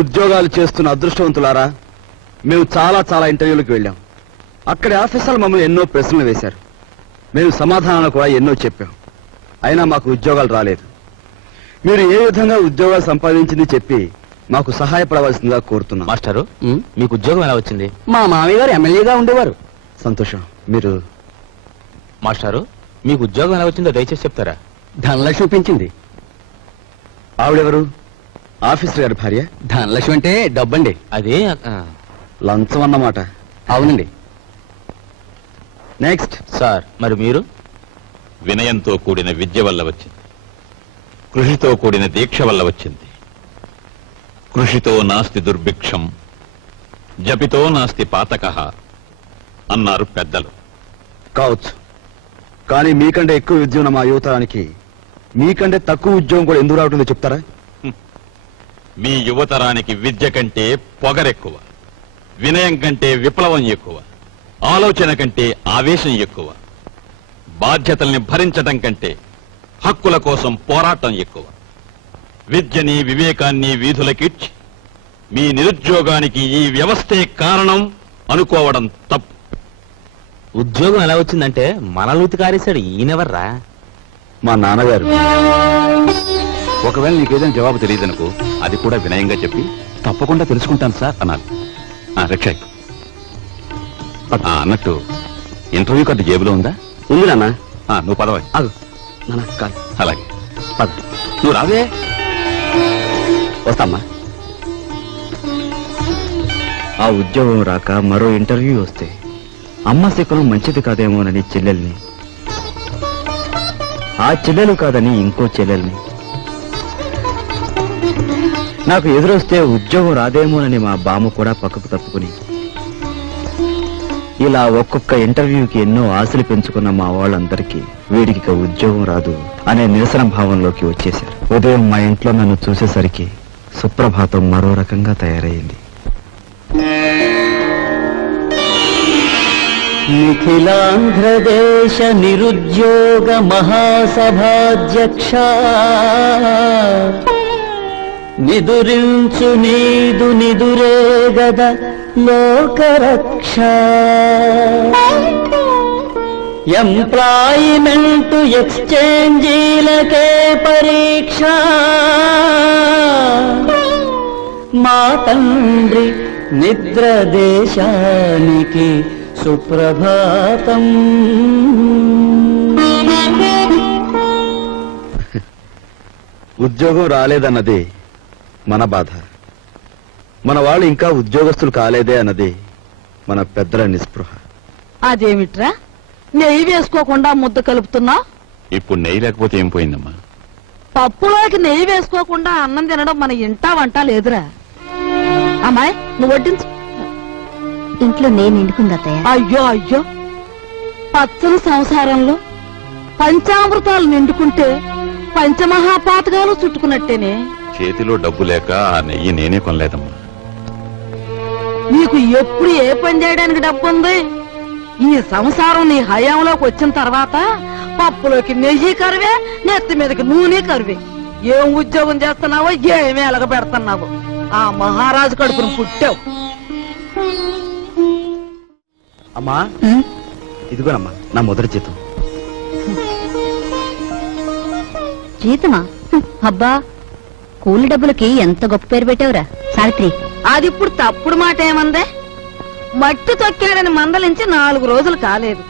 ఉద్యోగాలు చేస్తున్న అదృష్టవంతులారా, మేము చాలా చాలా ఇంటర్వ్యూలకు వెళ్ళాం. అక్కడి ఆఫీసర్లు మమ్మల్ని ఎన్నో ప్రశ్నలు వేశారు. మేము సమాధానాలు కూడా ఎన్నో చెప్పాం. అయినా మాకు ఉద్యోగాలు రాలేదు. మీరు ఏ విధంగా ఉద్యోగాలు సంపాదించింది చెప్పి మాకు సహాయపడవలసిందిగా కోరుతున్నాం. మాస్టారు, మీకు ఉద్యోగం ఎలా వచ్చింది? మా మామయ్య గారు ఎమ్మెల్యేగా ఉండేవారు. సంతోషం. మీరు మాస్టారు, మీకు ఉద్యోగం ఎలా వచ్చిందో దయచేసి చెప్తారా? ధనలక్ష్మి పెంచింది. ఆవిడెవరు? ఆఫీసర్ గారి భార్య. ధనలక్ష్మి అంటే డబ్బండి. అదే లంచం అన్నమాట. అవునండి. నెక్స్ట్. సార్, మరి మీరు? వినయంతో కూడిన విద్య వల్ల వచ్చింది, కృషితో కూడిన దీక్ష వల్ల వచ్చింది. కృషితో నాస్తి దుర్భిక్షం, జపితో నాస్తి పాతకః అన్నారు పెద్దలు. కావచ్చు, కానీ మీకంటే ఎక్కువ విద్య ఉన్న మా యువతరానికి మీకంటే తక్కువ ఉద్యోగం కూడా ఎందుకు రావటుందో చెప్తారా? మీ యువతరానికి విద్య కంటే పొగరెక్కువ, వినయం కంటే విప్లవం ఎక్కువ, ఆలోచన కంటే ఆవేశం ఎక్కువ, బాధ్యతల్ని భరించటం కంటే హక్కుల కోసం పోరాటం ఎక్కువ. విద్యని వివేకాన్ని వీధులకిడ్చి మీ నిరుద్యోగానికి ఈ వ్యవస్థే కారణం అనుకోవడం తప్పు. ఉద్యోగం ఎలా వచ్చిందంటే మనలూతి కారేశాడు. ఈయనెవర్రా? మా నాన్నగారు. ఒకవేళ నీకేదైనా జవాబు తెలియదనుకో, అది కూడా వినయంగా చెప్పి తప్పకుండా తెలుసుకుంటాను సార్ అనాలి. రక్షయ్, అన్నట్టు ఇంటర్వ్యూ కార్డు జేబులో ఉందా? ఉంది నాన్న. నువ్వు పదవ. అలాగే పద. నువ్వు రావే. వస్తామ్మా. ఆ ఉద్యోగం రాక మరో ఇంటర్వ్యూ వస్తే అమ్మ శకునం మంచిది కాదేమోనని చెల్లెల్ని, ఆ చెల్లెలు కాదని ఇంకో చెల్లెల్ని, నాకు ఎదురొస్తే ఉద్యోగం రాదేమోనని మా బామ్మ కూడా పక్కకు తప్పుకుని, ఇలా ఒక్కొక్క ఇంటర్వ్యూకి ఎన్నో ఆశలు పెంచుకున్న మా వాళ్ళందరికీ వీడికి ఉద్యోగం రాదు అనే నిరసన భావంలోకి వచ్చేశారు. ఉదయం మా ఇంట్లో నన్ను చూసేసరికి సుప్రభాతం మరో రకంగా తయారయ్యింది. నిఖిలాంధ్రదేశ నిరుద్యోగ మహాసభాధ్యక్ష, నిదురించు నీదు నిదురే గద లోకరక్ష, ఎంప్లాయిమెంటు ఎక్స్చేంజీలకే పరీక్ష, మా తండ్రి నిద్ర దేశానికి సుప్రభాతం. ఉద్యోగం రాలేదన్నది మన బాధ, మన వాళ్ళు ఇంకా ఉద్యోగస్తులు కాలేదే అన్నది మన పెద్దల నిస్పృహ. అదేమిట్రా నెయ్యి వేసుకోకుండా ముద్ద కలుపుతున్నా? ఇప్పుడు నెయ్యి లేకపోతే ఏం పోయిందమ్మా? పప్పులోకి నెయ్యి వేసుకోకుండా అన్నం తినడం మన ఇంటా వంట లేదురా. అమ్మాయి, నువ్వు వడ్డించు. ఇంట్లో నేను నిండుకుందత్తయ్య. అయ్యో అయ్యో, పచ్చని సంసారంలో పంచామృతాలు నిండుకుంటే పంచమహాపాతకాలు చుట్టుకున్నట్టేనే. చేతిలో డబ్బు లేక ఆ నెయ్యి నేనే కొనలేదమ్మా. నీకు ఎప్పుడు ఏ పని చేయడానికి డబ్బు ఉంది? ఈ సంసారం నీ హయాంలోకి వచ్చిన తర్వాత పప్పులోకి నెయ్యి కరువే, నెత్తి మీదకి నూనె కరువే. ఏం ఉద్యోగం చేస్తున్నావో, ఏమీ ఎలగబెడుతున్నావో, ఆ మహారాజు కడుపును పుట్టావు. అమ్మా, ఇదిగోనమ్మా నా మొదటి జీతం. జీతమా? అబ్బా, కూలి డబ్బులకి ఎంత గొప్ప పేరు పెట్టావురా సావిత్రి. అది ఇప్పుడు తప్పుడు మాట ఏమందే? మట్టి తొక్కాడని మందలించి 4 రోజులు కాలేదు.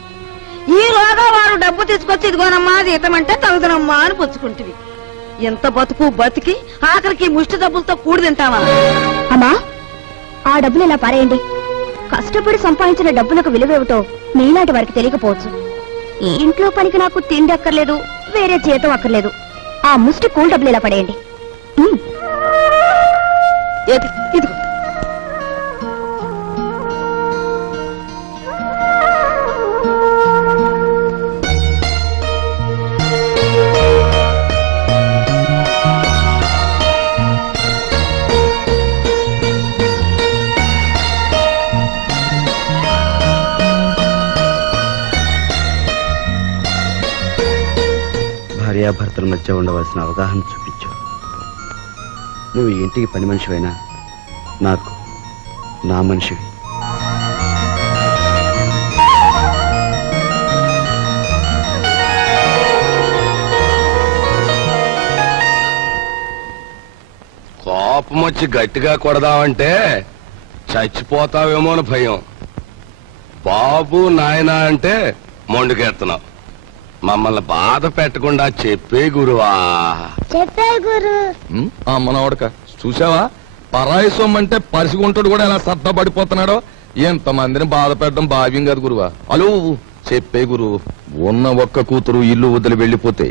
ఈ రోజా వారు డబ్బు తీసుకొచ్చి ఇదిగోనమ్మా జీతం అంటే తగుదనమ్మా అని పుచ్చుకుంటివి. ఎంత బతుకు బతికి ఆఖరికి ముష్టి డబ్బులతో కూడి తింటావా? అమ్మా, ఆ డబ్బులు ఇలా పారేయండి. కష్టపడి సంపాదించిన డబ్బులకు విలువేమిటో మీలాంటి వారికి తెలియకపోవచ్చు. ఈ ఇంట్లో పనికి నాకు తిండి అక్కర్లేదు, వేరే జీతం అక్కర్లేదు. ఆ ముష్టి కూల్ డబ్బులు ఇలా పడేయండి. ఇదిగో. భార్యాభర్తల మధ్య ఉండవలసిన అవగాహన చూపించు. నువ్వు ఇంటికి పని మనిషివైనా నాకు నా మనిషివి. కోపం వచ్చి గట్టిగా కొడదామంటే చచ్చిపోతావేమో అని భయం. బాబు నాయన అంటే మొండుకెత్తున్నావు. మమ్మల్ని బాధ పెట్టకుండా చెప్పే గురువా. చెప్పే గురు. మనవడక చూసావా, పరాయి సొమ్మంటే పరిసిగుంటాడు కూడా ఎలా సత్తా పడిపోతున్నాడో. ఎంతమందిని బాధ పెట్టడం భావ్యం కాదు గురువా. అలో చెప్పే గురు, ఉన్న ఒక్క కూతురు ఇల్లు వదిలి వెళ్ళిపోతే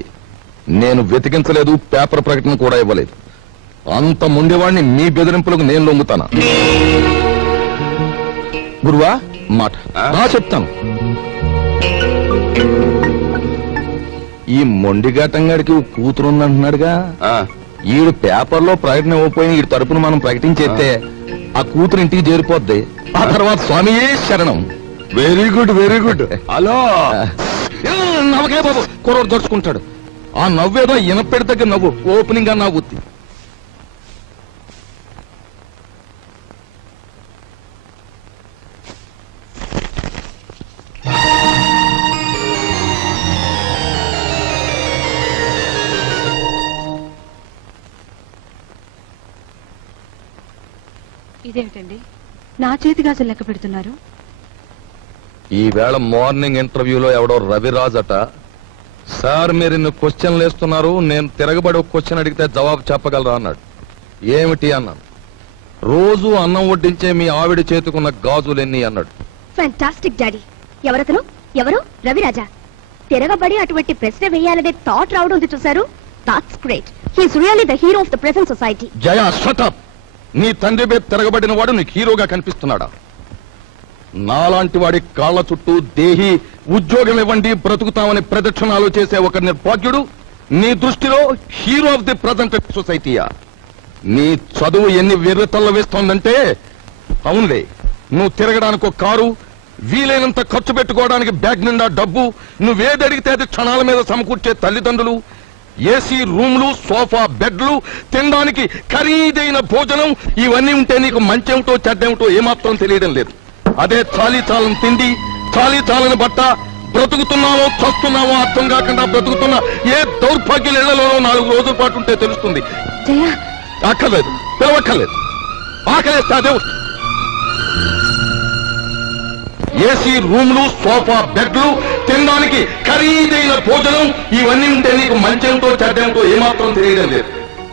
నేను వెతికించలేదు, పేపర్ ప్రకటన కూడా ఇవ్వలేదు. అంత ముండేవాడిని మీ బెదిరింపులకు నేను లొంగుతానా? గురువా మాట చెప్తాను. ఈ మొండిఘాటంగాడికి కూతురుందంటున్నాడుగా, ఈడు పేపర్లో ప్రకటన ఇవ్వకపోయిన ఈ తరపున మనం ప్రకటించేస్తే ఆ కూతురు ఇంటికి చేరిపోద్ది. ఆ తర్వాత స్వామియే శరణం. Very good very good. Hello నవ్వకే బాబు, కుర్రోడు దొరుచుకుంటాడు. ఆ నవ్వేదో ఇనపెడి దగ్గర నవ్వు, ఓపెనింగ్ గా నవ్వుద్ది. ఇదేమిటండి, నా చేతి గాజులు లెక్క పెడుతున్నారు? ఈవేళ మార్నింగ్ ఇంటర్వ్యూలో ఎవడో రవిరాజ్ అట, సార్ మీరు ఇన్ని క్వశ్చన్లు వేస్తున్నారు, నేను తిరగబడి ఒక క్వశ్చన్ అడిగితే జవాబు చెప్పగలరా అన్నాడు. ఏమిటి అన్నాను. రోజు అన్నం వడ్డించే మీ ఆవిడ చేతుకున్న గాజులెన్ని అన్నాడు. Fantastic daddy. ఎవరతను? ఎవరు? రవిరాజా. తిరగబడి అటువంటి ప్రశ్న వేయాలనే థాట్ రావడం ఉంది చూసారు. That's great. He's really the hero of the present society. Jaya shut up. నీ తండ్రి మీద తిరగబడిన వాడు నీకు హీరోగా కనిపిస్తున్నాడా? నాలాంటి వాడి కాళ్ల చుట్టూ దేహి ఉద్యోగం ఇవ్వండి బ్రతుకుతామని ప్రదక్షిణాలు చేసే ఒక నిర్భాగ్యుడు నీ దృష్టిలో హీరో ఆఫ్ ది ప్రజెంట్ సొసైటీయా? నీ చదువు ఎన్ని వెర్రతల్ల వేస్తోందంటే, అవునులే, నువ్వు తిరగడానికి ఒక కారు, వీలైనంత ఖర్చు పెట్టుకోవడానికి బ్యాగ్ నిండా డబ్బు, నువ్వేదడిగితే అది క్షణాల మీద సమకూర్చే తల్లిదండ్రులు, ఏసీ రూమ్లు, సోఫా బెడ్లు, తినడానికి ఖరీదైన భోజనం, ఇవన్నీ ఉంటే నీకు మంచేమిటో చెడ్డేమిటో ఏమాత్రం తెలియడం లేదు. అదే చాలీ చాలని తిండి, చాలీ చాలని బట్ట, బ్రతుకుతున్నామో చస్తున్నామో అర్థం కాకుండా బ్రతుకుతున్న ఏ దౌర్భాగ్యుల ఇళ్లలోనో 4 రోజుల పాటు ఉంటే తెలుస్తుంది. అక్కర్లేదు, పిలవక్కర్లేదు. ఆకలేస్తే అదే ఏసీ రూమ్లు, సోఫా బెడ్లు, తినడానికి ఖరీదైన భోజనం, ఇవన్నీ ఉంటే నీకు మంచేమిటో చెడ్డేమిటో ఏమాత్రం తెలియడం లేదు.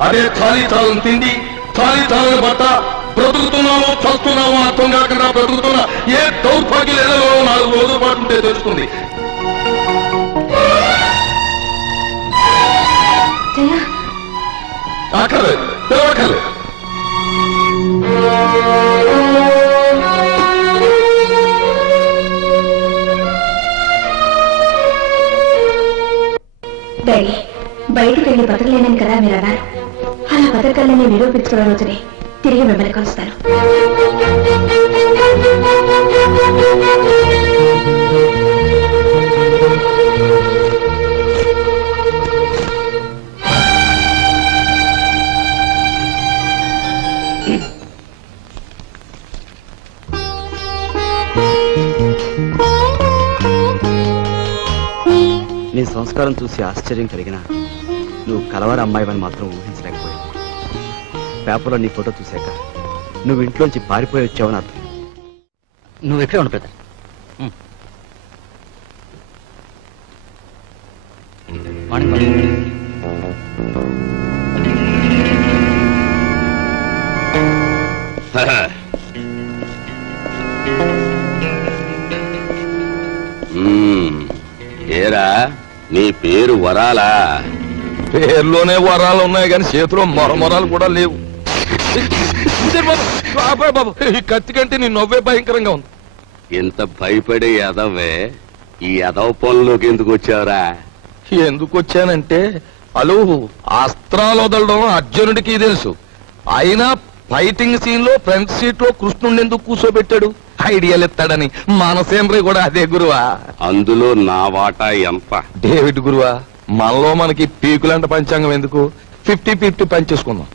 అదే చాలీ చాలని తిండి, చాలీ చాలని బట్ట, బ్రతుకుతున్నామో చస్తున్నామో అర్థం కాకుండా బ్రతుకుతున్న ఏ దౌర్భాగ్యుల ఇళ్లలో 4 రోజుల పాటు ఉంటే తెలుస్తుంది. అక్కర్లేదు, పిలవక్కర్లేదు. డాడీ, బయటికి వెళ్ళి బతకలేనని కదా మీరు అన్నారు. అలా బతకాలని నిరూపించుకున్న రోజునే తిరిగి మిమ్మల్ని కలుస్తాను. నీ సంస్కారం చూసి ఆశ్చర్యం కలిగినా నువ్వు కలవారి అమ్మాయివని మాత్రం ఊహించలేకపోయావు. పేపర్లో నీ ఫోటో చూశాక నువ్వు ఇంట్లోంచి పారిపోయి వచ్చావని అర్థం. నువ్వు ఎక్కడే ఉండు బ్రదర్. ఏరా, నీ పేరు వరాలా? పేర్లోనే వరాలు ఉన్నాయి కానీ చేతిలో మొరమొరాలు కూడా లేవు. బాబు, ఈ కత్తి కంటే నీ నవ్వే భయంకరంగా ఉంది. ఇంత భయపడే ఎదవే ఈ ఎదవ పనులోకి ఎందుకు వచ్చావురా? ఎందుకు వచ్చానంటే, అలు అస్త్రాలు వదలడం అర్జునుడికి తెలుసు. అయినా ఫైటింగ్ సీన్ లో ఫ్రంట్ సీట్ లో కృష్ణుడిని ఎందుకు కూర్చోబెట్టాడు? ఐడియాలు ఎత్తాడని. మానసేంద్రి కూడా అదే గురువా. అందులో నా వాటా ఎంత? డేవిడ్ గురువా, మనలో మనకి పీకులంట పంచాంగం ఎందుకు? 50-50 పంచేసుకుందాం.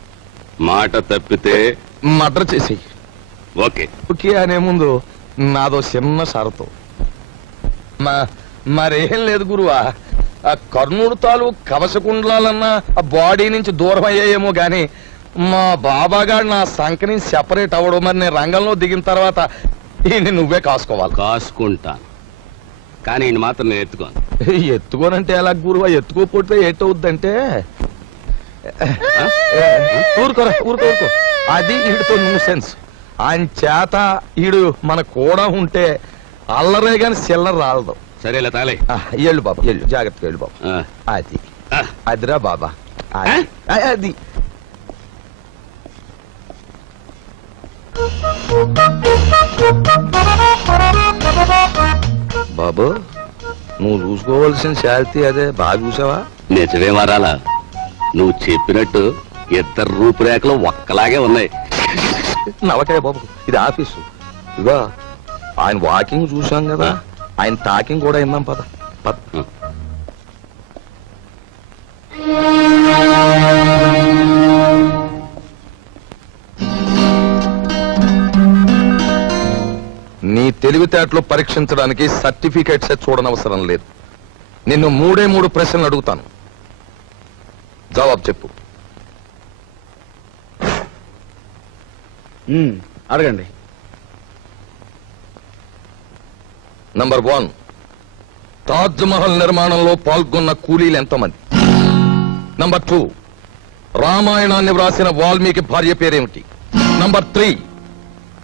మాట తప్పితే మర్డర్ చేసేయి. ఓకే. ఓకే అనే ముందు నాదో చిన్న షరతు. మరేం లేదు గురువా, ఆ కర్నూలు తాలూకు కవచకుండలాలన్నా ఆ బాడీ నుంచి దూరం అయ్యాయేమో గాని మా బాబాగాడు నా సంఖ నుంచి సెపరేట్ అవ్వడం. మరి నేను రంగంలో దిగిన తర్వాత ఈయన నువ్వే కాసుకోవాలి. కాసుకుంటాను, కానీ ఈయన మాత్రం నేను ఎత్తుకోను. ఎత్తుకోనంటే ఎలా గురువా? ఎత్తుకోపోతే ఏటవుద్దంటే ఊరుకోరా, ఊరుకో. అది ఈడితో న్యూసెన్స్. ఆయన చేత ఈడు మన కూడా ఉంటే అల్లరే గాని చిల్లర రాలదు. సరేలే తాలే. ఎళ్ళు బాబా, ఎళ్ళు, జాగ్రత్తగా వెళ్ళు బాబా. అది అదిరా బాబా, అది బాబు నువ్వు చూసుకోవాల్సిన శాంతి అదే. బాగా చూసావా? నిజమే మారాలా, నువ్వు చెప్పినట్టు ఇద్దరు రూపురేఖలు ఒక్కలాగే ఉన్నాయి. నవకాయ బాబు, ఇది ఆఫీసు. ఇదిగో ఆయన వాకింగ్ చూసాం కదా, ఆయన టాకింగ్ కూడా విన్నాం. పద పద. నీ తెలివితేటలు పరీక్షించడానికి సర్టిఫికేట్స్ చూడనవసరం లేదు. నిన్ను 3 ప్రశ్నలు అడుగుతాను, జవాబు చెప్పు. అడగండి. నంబర్ 1, తాజ్ మహల్ నిర్మాణంలో పాల్గొన్న కూలీలు ఎంతమంది? నంబర్ 2, రామాయణాన్ని వ్రాసిన వాల్మీకి భార్య పేరేమిటి? నంబర్ 3,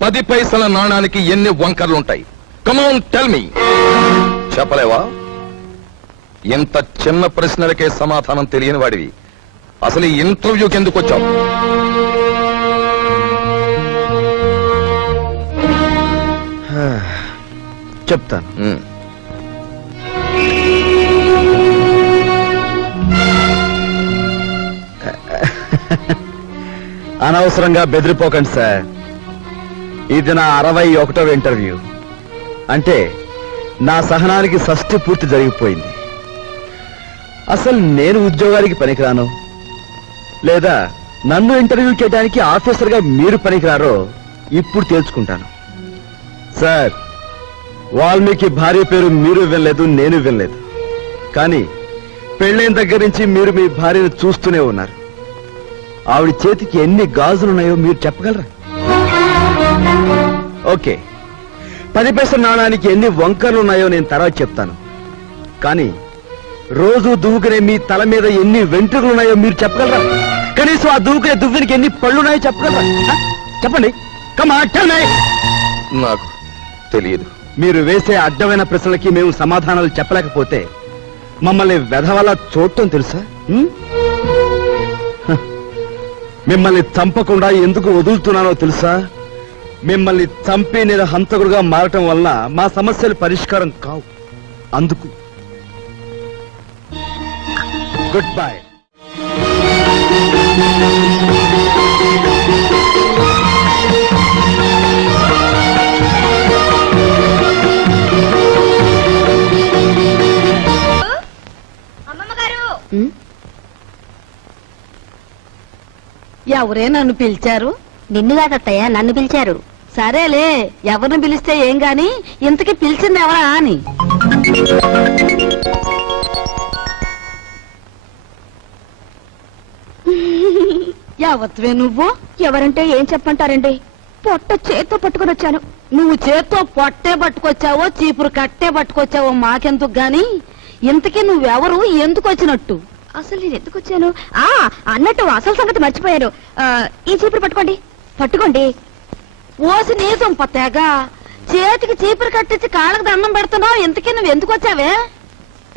10 పైసల నాణానికి ఎన్ని వంకర్లుంటాయి? Come on tell me. చెప్పలేవా? ఇంత చిన్న ప్రశ్నలకే సమాధానం తెలియని వాడివి అసలు ఈ ఇంటర్వ్యూకి ఎందుకు వచ్చావు? చెప్తాను. అనవసరంగా బెదిరిపోకండి సార్. ఇది నా 61వ ఇంటర్వ్యూ. అంటే నా సహనానికి షష్ఠి పూర్తి జరిగిపోయింది. అసలు నేను ఉద్యోగానికి పనికిరాను, లేదా నన్ను ఇంటర్వ్యూ చేయడానికి ఆఫీసర్గా మీరు పనికిరారో ఇప్పుడు తేల్చుకుంటాను. సార్, వాల్మీకి భార్య పేరు మీరు వినలేదు, నేను వినలేదు. కానీ పెళ్ళైన దగ్గర నుంచి మీరు మీ భార్యను చూస్తూనే ఉన్నారు. ఆవిడ చేతికి ఎన్ని గాజులున్నాయో మీరు చెప్పగలరా? ఓకే, 10 పైసల నాణానికి ఎన్ని వంకర్లున్నాయో నేను తర్వాత చెప్తాను. కానీ రోజు దువ్వుకునే మీ తల మీద ఎన్ని వెంట్రుకలున్నాయో మీరు చెప్పగలరా? కనీసం ఆ దువ్వుకునే దువ్వునికి ఎన్ని పళ్ళున్నాయో చెప్పగలరా? చెప్పండి. నాకు తెలియదు. మీరు వేసే అడ్డమైన ప్రశ్నలకి మేము సమాధానాలు చెప్పలేకపోతే మమ్మల్ని వెధవలా చూడటం తెలుసా? మిమ్మల్ని చంపకుండా ఎందుకు వదులుతున్నానో తెలుసా? మిమ్మల్ని చంపి నేను హంతకుడుగా మారటం వల్ల మా సమస్యలు పరిష్కారం కావు. అందుకు గుడ్ బై. ఎవరే నన్ను పిలిచారు? నిన్ను కాదత్తయ్య, నన్ను పిలిచారు. సరేలే, ఎవరిని పిలిస్తే ఏం గాని ఇంతకీ పిలిచింది ఎవరా అని. ఎవత్వే నువ్వు? ఎవరంటే ఏం చెప్పంటారండి? పొట్ట చేత్తో పట్టుకుని వచ్చాను. నువ్వు చేత్తో పొట్టే పట్టుకొచ్చావో చీపురు కట్టే పట్టుకొచ్చావో మాకెందుకు గాని, ఇంతకీ నువ్వెవరు, ఎందుకు వచ్చినట్టు? అసలు నేను ఎందుకు వచ్చాను? అన్నట్టు అసలు సంగతి మర్చిపోయాను. ఈ చీపురు పట్టుకోండి. పట్టుకోండి. ఓసి నీసం పత్తేగా చేతికి చీపురు కట్టించి కాళ్ళకు దండం పెడుతున్నావు. ఇంతకీ నువ్వు ఎందుకు వచ్చావే?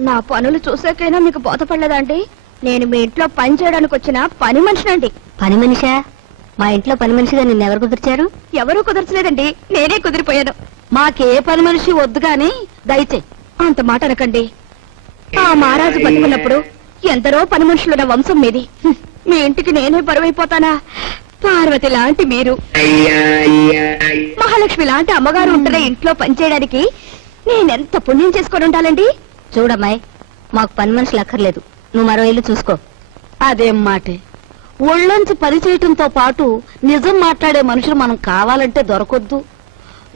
నా పనులు చూసాకైనా మీకు బోధపడలేదా అండి? నేను మీ ఇంట్లో పని చేయడానికి వచ్చిన పని మనిషినండి. పని మనిషా? మా ఇంట్లో పని మనిషిగా నిన్నెవరు కుదిర్చారు? ఎవరూ కుదర్చలేదండి, నేనే కుదిరిపోయాను. మాకే పని మనిషి వద్దు గాని దయచే. అంత మాట అనకండి. ఆ మహారాజు బతుకున్నప్పుడు ఎందరో పని మనుషులున్న వంశం మీది. మీ ఇంటికి నేనే బరువైపోతానా? పార్వతి లాంటి మీరు, మహాలక్ష్మి లాంటి అమ్మగారు ఉంటున్న ఇంట్లో పనిచేయడానికి నేనెంత పుణ్యం చేసుకొని ఉండాలండి? చూడమ్మాయి, మాకు పని మనుషులు అక్కర్లేదు. నువ్వు మరో ఇల్లు చూసుకో. అదేం మాటే, ఒళ్ళొంచి పని చేయటంతో పాటు నిజం మాట్లాడే మనుషులు మనం కావాలంటే దొరకొద్దు.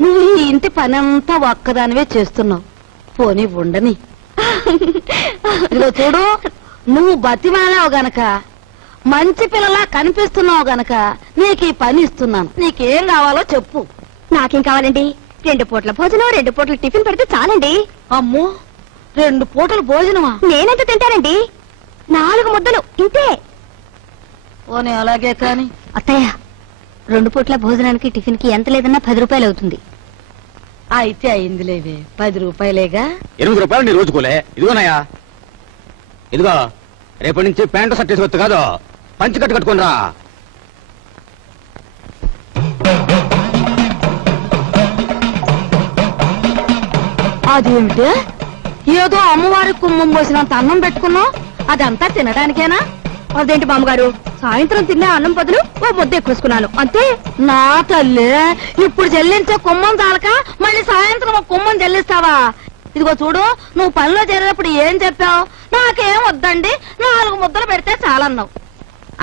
నువ్వు ఈ ఇంటి పనంతా ఒక్కదానివే చేస్తున్నావు. పోనీ ఉండని. ఇదిగో చూడు, నువ్వు బతిమాలావు గనక, మంచి పిల్లలా కనిపిస్తున్నావు గనక నీకు ఈ పని ఇస్తున్నాను. నీకేం కావాలో చెప్పు. నాకేం కావాలండి? 2 పూట్ల భోజనం, 2 పూట్ల టిఫిన్ పెడితే చాలండి. అమ్మో, 2 పూటల భోజనమా? నేనెంత తింటానండి? 4 ముద్దలు ఇంతే. ఓనే అలాగే కాని. అత్తయ్య 2 పూట్ల భోజనానికి టిఫిన్ కి ఎంత లేదన్నా 10 రూపాయలు అవుతుంది. అయితే అయిందిలేవే, 10 రూపాయలేగా. 8 రూపాయలు నీ రోజుకోలే. ఇదిగోనయ్యా, ఇదిగో రేపటి నుంచి ప్యాంటు షర్ట్ వేసుకోవచ్చు కాదు, పంచి కట్టుకొని రా. అదేమిటి, ఏదో అమ్మవారికి కుమ్మం పోసినంత అన్నం పెట్టుకున్నావు, అదంతా తినడానికేనా? అదేంటి బామ్మగారు, సాయంత్రం తినే అన్నం బదులు ఓ ముద్ద ఎక్కువేసుకున్నాను అంతే. నా తల్లి, ఇప్పుడు చెల్లించే కుమ్మం చాలక మళ్ళీ సాయంత్రం ఒక కుమ్మం చెల్లిస్తావా? ఇదిగో చూడు, నువ్వు పనిలో చేరేటప్పుడు ఏం చెప్పావు? నాకేం వద్దండి, 4 ముద్దలు పెడితే చాలన్నావు.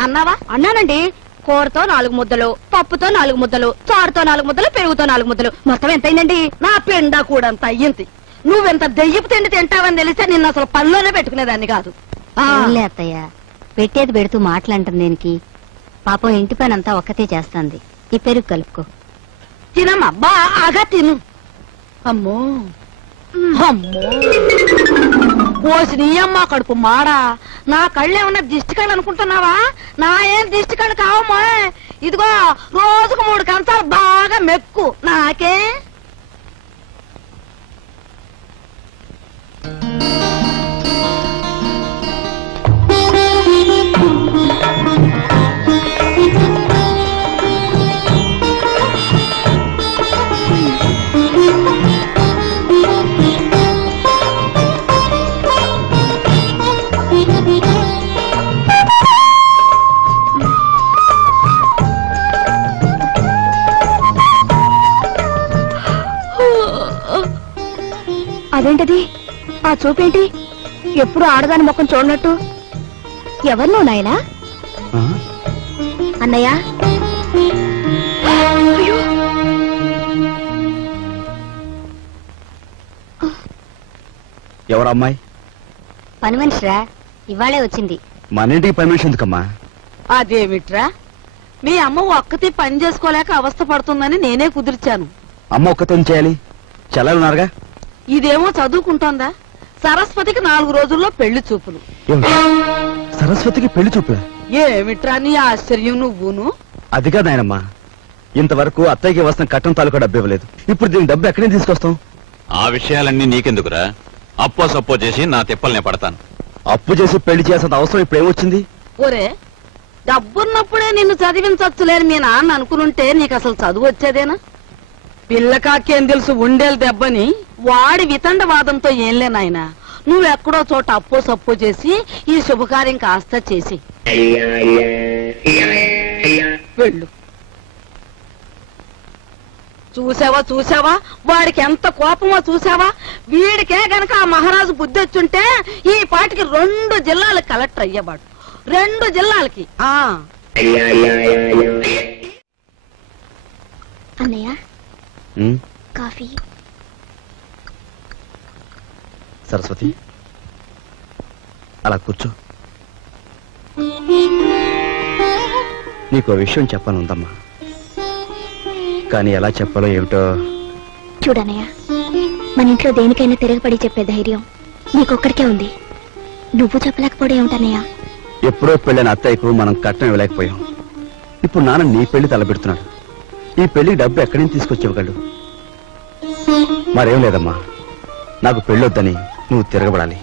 అన్నావా? అన్నానండి. కూరతో 4 ముద్దలు, పప్పుతో 4 ముద్దలు, చారుతో 4 ముద్దలు, పెరుగుతో 4 ముద్దలు, మొత్తం ఎంతైందండి? నా పెండా కూడా అంత అయ్యింది. నువ్వెంత దెయ్యపు తిండి తింటావని తెలిస్తే నిన్ను అసలు పనిలోనే పెట్టుకునేదాన్ని కాదు. ఏం అత్తయ్య, పెట్టేది పెడుతూ మాటలంటుంది దేనికి? పాపం ఇంటి పని అంతా ఒక్కతే చేస్తాంది. ఈ పెరుగు కలుపుకో. తినమ్మా, బాగా తిను. అమ్మో అమ్మో, పోసి నీ అమ్మ కడుపు మాడా. నా కళ్ళు ఏమన్నా దిష్టి కళ్ళు అనుకుంటున్నావా? నా ఏం దిష్టి కళ్ళు కావమ్మా. ఇదిగో రోజుకు 3 కంచాలు బాగా మెక్కు. నాకే అదేంటది? ఆ చూపేంటి? ఎప్పుడు ఆడదాని ముఖం చూడనట్టు. ఎవరు నువ్వు నాయనా? అన్నయ్య, ఎవరు అమ్మాయి? పని మనిషిరా, ఇవాళే వచ్చింది. మన ఇంటికి పని మనిషి ఎందుకమ్మా? అదేమిట్రా, మీ అమ్మ ఒక్కతి పని చేసుకోలేక అవస్థ పడుతుందని నేనే కుదిర్చాను. అమ్మ ఒక్కతే చేయాలి, చెల్లెలున్నారుగా. ఇదేమో చదువుకుంటోందా? సరస్వతికి 4 రోజుల్లో పెళ్లి చూపులు. సరస్వతికి పెళ్లి చూపులా? ఏమిట్రా నీ ఆశ్చర్యం నువ్వును? అది కాదు నాయనమ్మా, ఇంతవరకు అత్తయ్యకి వస్తున్న కట్టం తాలూకా డబ్బు ఇవ్వలేదు. ఇప్పుడు దీని డబ్బు ఎక్కడి నుంచి తీసుకొస్తాం? ఆ విషయాలన్నీ నీకెందుకురా? అప్పో సప్పో చేసి నా తిప్పల్నే పడతాను. అప్పు చేసి పెళ్లి చేసేంత అవసరం ఇప్పుడు ఏమొచ్చింది? ఒరే, డబ్బున్నప్పుడే నిన్ను చదివించచ్చులేని మీ నాన్న అనుకునుంటే నీకు అసలు చదువు వచ్చేదేనా? పిల్లకాకేం తెలుసు ఉండేలు దెబ్బని వాడి వితండవాదంతో ఏంలే నాయనా. నువ్వెక్కడో చోట అప్పో సప్పో చేసి ఈ శుభకార్యం కాస్త చేసి వెళ్ళు. చూసావా వాడికి ఎంత కోపమో చూసావా? వీడికే గనక ఆ మహారాజు బుద్ధి వచ్చుంటే ఈ పాటికి 2 జిల్లాలు కలెక్టర్ అయ్యేవాడు. 2 జిల్లాలకి. అన్నయ్య కాఫీ. సరస్వతి, అలా కూర్చో. నీకో విషయం చెప్పనుందమ్మా, కానీ ఎలా చెప్పాలో ఏమిటో. చూడన్నయ్య, మన ఇంట్లో దేనికైనా తిరగబడి చెప్పే ధైర్యం నీకొక్కడికే ఉంది. నువ్వు చెప్పలేకపోవడం ఏమిటన్నయ్య? ఎప్పుడో పెళ్ళైన అత్తయ్యకు మనం కట్నం ఇవ్వలేకపోయాం. ఇప్పుడు నాన్న నీ పెళ్లి తలపెడుతున్నాడు. ఈ పెళ్లికి డబ్బు ఎక్కడి నుంచి తీసుకొచ్చేవగలడు? మరేం లేదమ్మా, నాకు పెళ్ళొద్దని నువ్వు తిరగబడాలి.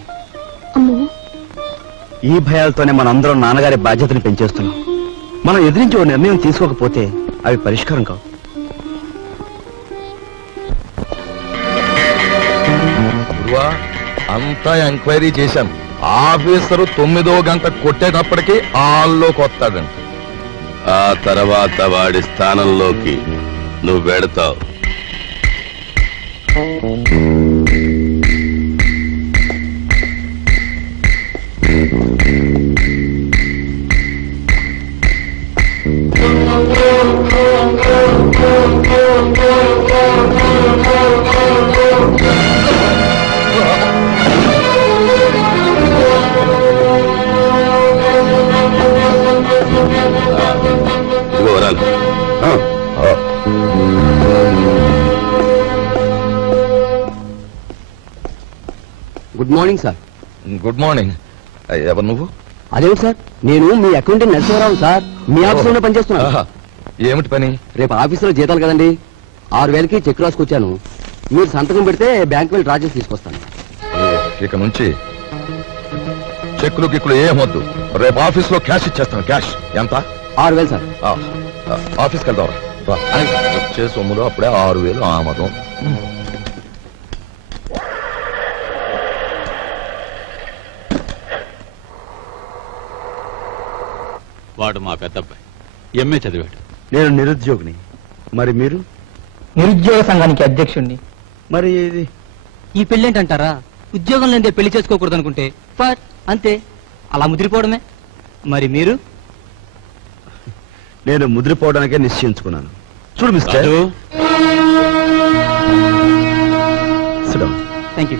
అమ్మో, ఈ భయాలతోనే మనందరం నాన్నగారి బాధ్యతని పెంచేస్తున్నాం. మనం ఎదిరించి ఓ నిర్ణయం తీసుకోకపోతే అవి పరిష్కారం కావు. అంతా ఎంక్వైరీ చేశాను. ఆఫీసరు 9వ గంట కొట్టేటప్పటికి ఆల్లోకి వస్తాడంట. ఆ తర్వాత వాడి స్థానంలోకి నువ్వు వెడతావు. Good morning sir. Good morning. ఎవరు నువ్వు? అదేమిటి సార్, నేను మీ అకౌంటెంట్ నరసింహరావు సార్. మీ ఆఫీసులోనే పనిచేస్తున్నాను. ఆహా. ఏమిటి పని? రేపు ఆఫీసులో జీతాలు కదండి, 6,000కి చెక్ రాసుకొచ్చాను. మీరు సంతకం పెడితే బ్యాంక్ వెళ్ళి డ్రా చేసి తీసుకొస్తాను. ఇక నుంచి చెక్కులు గిక్కులు ఏం వద్దు. రేపు ఆఫీస్ లో క్యాష్ ఇచ్చేస్తాను. క్యాష్ ఎంత? 6,000 సార్. ఆఫీస్కి వెళ్దాం రా. వచ్చే సొమ్ములో అప్పుడే 6,000 ఆమదం. వాడు మా పెద్దబ్బాయి, ఎంఏ చదివాడు. నేను నిరుద్యోగిని. మరి మీరు? నిరుద్యోగ సంఘానికి అధ్యక్షుణ్ణి. మరి ఇది ఈ పెళ్ళేంటంటారా? ఉద్యోగం లేదే పెళ్లి చేసుకోకూడదు అనుకుంటే ఫర్ అంతే, అలా ముదిరిపోవడమే. మరి మీరు? నేను ముద్రపోవడానికే నిశ్చయించుకున్నాను. చూడు మిస్టర్. Thank you.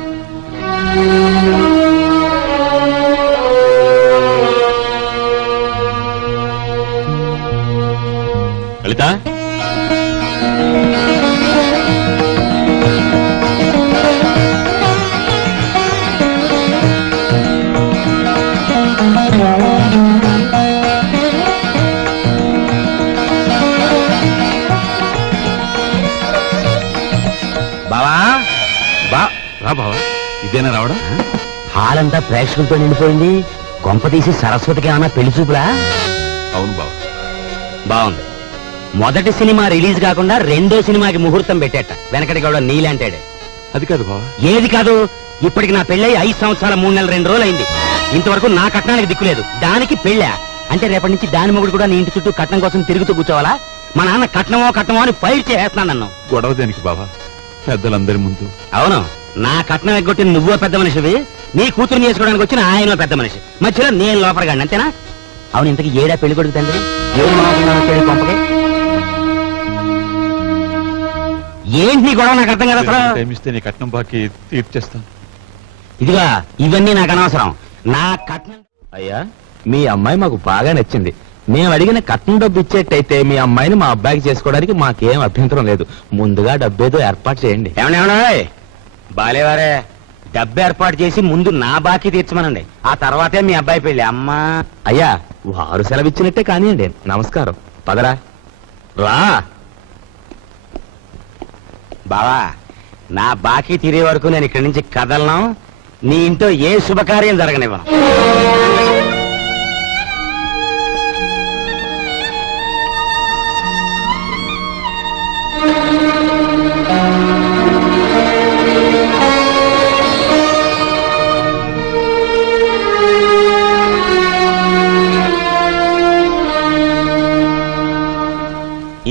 లలిత, రా బావా. ఇదేనా రావడం? హాల్ అంతా ప్రేక్షకులతో నిండిపోయింది. కొంప తీసి సరస్వతికి ఏమన్నా పెళ్లి చూపులా? అవును బావ. బాగుంది. మొదటి సినిమా రిలీజ్ కాకుండా రెండో సినిమాకి ముహూర్తం పెట్టేట. వెనకటి కూడా నీలాంటాడే. అది కాదు బావ. ఏది కాదు? ఇప్పటికి నా పెళ్ళై 5 సంవత్సరాల 3 నెలల 2 రోజులు అయింది. ఇంతవరకు నా కట్నానికి దిక్కులేదు. దానికి పెళ్ళా అంటే రేపటి నుంచి దాని మొగుడు కూడా నీ ఇంటి చుట్టూ కట్నం కోసం తిరుగుతూ కూర్చోవాలా? మా నాన్న కట్నమో అని ఫైర్ చేస్తున్నాను నన్ను. గొడవ దేనికి బావా? పెద్దలందరి ముందు. అవును, నా కట్నం ఎగ్గొట్టిన నువ్వో పెద్ద మనిషివి, నీ కూతురు చేసుకోవడానికి వచ్చిన ఆయనో పెద్ద మనిషి, మధ్యలో నేను లోపలగాడి, అంతేనా? అవును, ఇంతకి ఏడా పెళ్లి కొడుకు తండ్రి? పంపకే ఏంటి నీ గొడవ? నాకు అర్థం కదా అసలు. టైం ఇస్తే నీ కట్నం బాకీ తీర్చేస్తాను. ఇదిగా ఇవన్నీ నాకు అనవసరం. నా కట్నం. అయ్యా, మీ అమ్మాయి మాకు బాగా నచ్చింది. మేము అడిగిన కట్నం డబ్బు ఇచ్చేట్టయితే మీ అమ్మాయిని మా అబ్బాయికి చేసుకోవడానికి మాకేం అభ్యంతరం లేదు. ముందుగా డబ్బేదో ఏర్పాటు చేయండి. ఏమన్నా బాలేవారే, డబ్బు ఏర్పాటు చేసి ముందు నా బాకీ తీర్చమనండి. ఆ తర్వాతే మీ అబ్బాయి పెళ్లి. అమ్మా అయ్యా, వారు సెలవిచ్చినట్టే కానివ్వండి. నమస్కారం. పదరా. రా బావా, నా బాకీ తీరే వరకు నేను ఇక్కడి నుంచి కదలను. నీ ఇంట్లో ఏ శుభకార్యం జరగనివ్వను.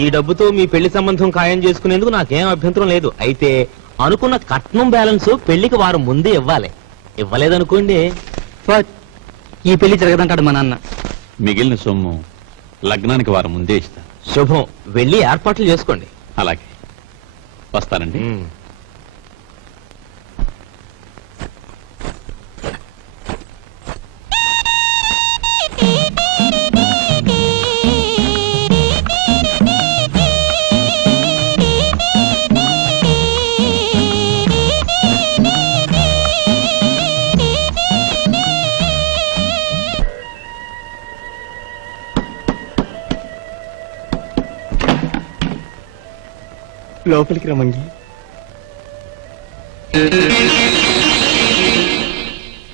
ఈ డబ్బుతో మీ పెళ్లి సంబంధం ఖాయం చేసుకునేందుకు నాకేం అభ్యంతరం లేదు. అయితే అనుకున్న కట్నం బ్యాలెన్స్ పెళ్లికి వారం ముందే ఇవ్వాలి. ఇవ్వలేదనుకోండి, ఈ పెళ్లి జరగదంటాడు మా నాన్న. మిగిలిన సొమ్ము లగ్నానికి వారం ముందే ఇస్తా. శుభం. వెళ్ళి ఏర్పాట్లు చేసుకోండి. అలాగే, వస్తానండి. లోపలికి రమ్మండి.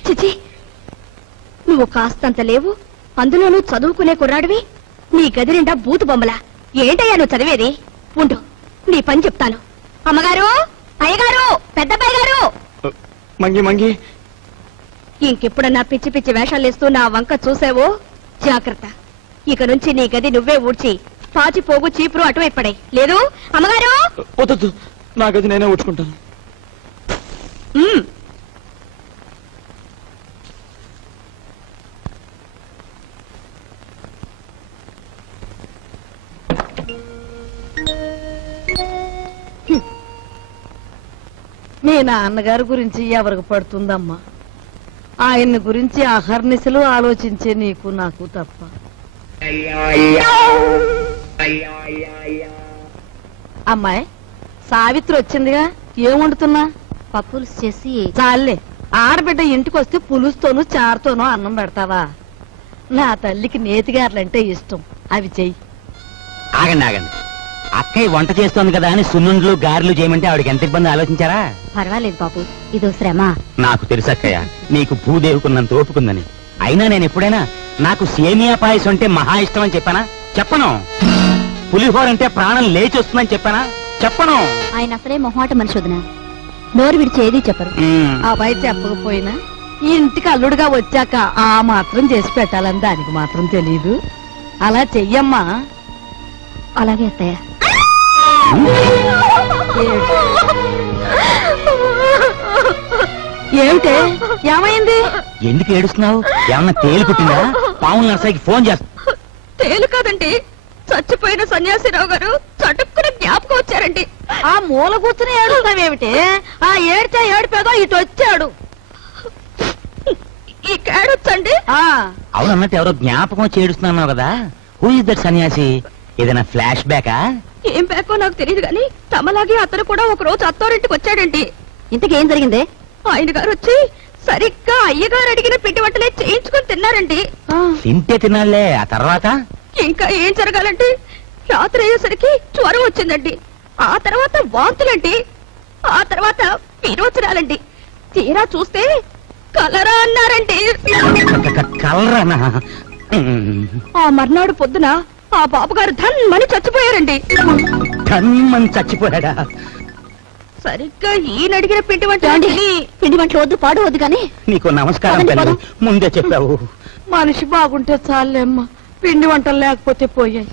చిచి, నువ్వు కాస్తంత లేవు, అందులోనూ చదువుకునే కుర్రాడివి. నీ గది నిండా బూతు బొమ్మలా. ఏంటయ్యా నువ్వు చదివేది? ఉండు, నీ పని చెప్తాను. అమ్మగారు, అయ్యగారు, పెద్దబ్బాయి గారు. మంగి మంగి, ఇంకెప్పుడన్నా పిచ్చి పిచ్చి వేషాలేస్తూ నా వంక చూసావో జాగ్రత్త. ఇక నుంచి నీ గది నువ్వే ఊడ్చి పాచి పోగు చీపురు అటువైపు పడే. లేదు అమ్మగారు? వద్దు, నా గది నేనే ఊడ్చుకుంటాను. మీ నాన్నగారి గురించి ఎవరికి పడుతుందమ్మా? ఆయన్ని గురించి అహర్నిశలు ఆలోచించే నీకు నాకు తప్ప. అమ్మాయి సావిత్రి వచ్చిందిగా ఏం వండుతున్నా? పప్పులుసు చేసి చాలే, ఆడబిడ్డ ఇంటికి వస్తే పులుస్తోనూ చారుతోనూ అన్నం పెడతావా? నా తల్లికి నేతిగారులంటే ఇష్టం, అవి చెయ్యి. ఆగండి ఆగండి, అక్కయ్య వంట చేస్తోంది కదా అని సున్నుండ్లు గారెలు చేయమంటే ఆవిడకి ఎంత ఇబ్బంది ఆలోచించారా? పర్వాలేదు బాబు, ఇదో శ్రమ. నాకు తెలుసు అక్కయ్య, నీకు భూదేవుకున్నంత ఓపుకుందని. అయినా నేను ఎప్పుడైనా నాకు సేమియా పాయసం అంటే మహా ఇష్టం అని చెప్పానా? చెప్పను. పులిహోర అంటే ప్రాణం లేచి వస్తుందని చెప్పానా? చెప్పను. ఆయన అసలే మొహమాట మనిషి వదినా, నోరు విడిచి ఏది చెప్పరు. అబ్బాయి చెప్పకపోయినా ఇంటికి అల్లుడుగా వచ్చాక ఆ మాత్రం చేసి పెట్టాలని దానికి మాత్రం తెలీదు. అలా చెయ్యమ్మా. అలాగే అత్తయ్య. ఏమిటే, ఏమైంది? ఎందుకు ఏడుస్తున్నావు? ఏమన్నా తేలు కుట్టిందా? పావుల నర్సయ్యకి ఫోన్ చేస్తా. తేలు కాదండి, చచ్చిపోయిన సన్యాసిరావు గారు చటుక్కున జ్ఞాపకం వచ్చారండి. ఆ మూల కూర్చుని ఏడుస్తావేమిటి? ఆ ఏడ్చా ఏడిపేదో ఇటు వచ్చాడు. ఈ కేడొచ్చండి. అవునన్నట్టు ఎవరో జ్ఞాపకం వచ్చి ఏడుస్తున్నావు కదా, హూ ఇస్ దట్ సన్యాసి? ఏదైనా ఫ్లాష్ బ్యాకా? ఏం బ్యాకో నాకు తెలియదు గాని తమలాగే అతను కూడా ఒక రోజు అత్తోరింటికి వచ్చాడండి. ఇంతకేం జరిగింది? ఆయన గారు వచ్చి సరిగ్గా అయ్యగారు అడిగిన పిండి వంటలే చేయించుకొని తిన్నారండి. తింటే తినాలే, ఆ తర్వాత ఇంకా ఏం జరగాలంటే రాత్రి అయ్యేసరికి జ్వరం వచ్చిందండి, ఆ తర్వాత వాంతులండి, ఆ తర్వాత విరోచనాలండి. తీరా చూస్తే కలరా అన్నారండి. కలరానా? ఆ మర్నాడు పొద్దున ఆ బాబుగారు ధన్మని చచ్చిపోయారండి. ధన్మని చచ్చిపోయాడా? సరిగ్గా ఈయన అడిగిన పిండి వంటలు వద్దు, పాడు వద్దు కానీ. నీకు నమస్కారం తల్లి, ముందే చెప్పావు. మనిషి బాగుంటే చాలేమ్మా, పిండి వంటలు లేకపోతే పోయాయి.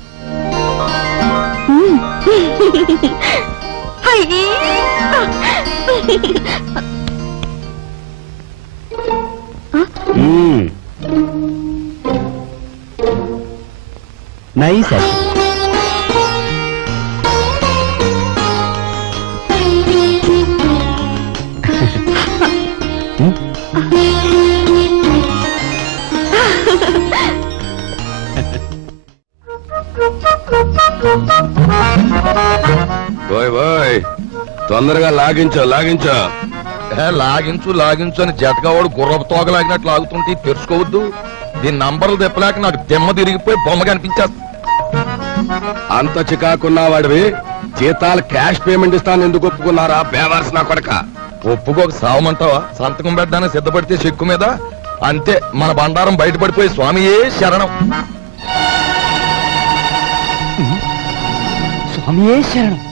నైస్. తొందరగా లాగించో లాగించో. లాగించు లాగించు అని జతకావాడు గుర్రపు తోగలాగినట్లు లాగుతుంటే తెరుచుకోవద్దు. దీని నంబర్లు తెప్పలేక నాకు దెమ్మ తిరిగిపోయి బొమ్మ కనిపించేస్తా. అంత చికాకున్నా వాడివి జీతాలు క్యాష్ పేమెంట్ ఇస్తాను ఎందుకు ఒప్పుకున్నారా బేవర్స్ నా కొడక? ఒప్పుకోక సావమంటావా? సంతకం పెట్టడానికి సిద్ధపడితే చెక్కు మీద అంతే మన బండారం బయటపడిపోయి స్వామియే శరణం. స్వామియే శరణం.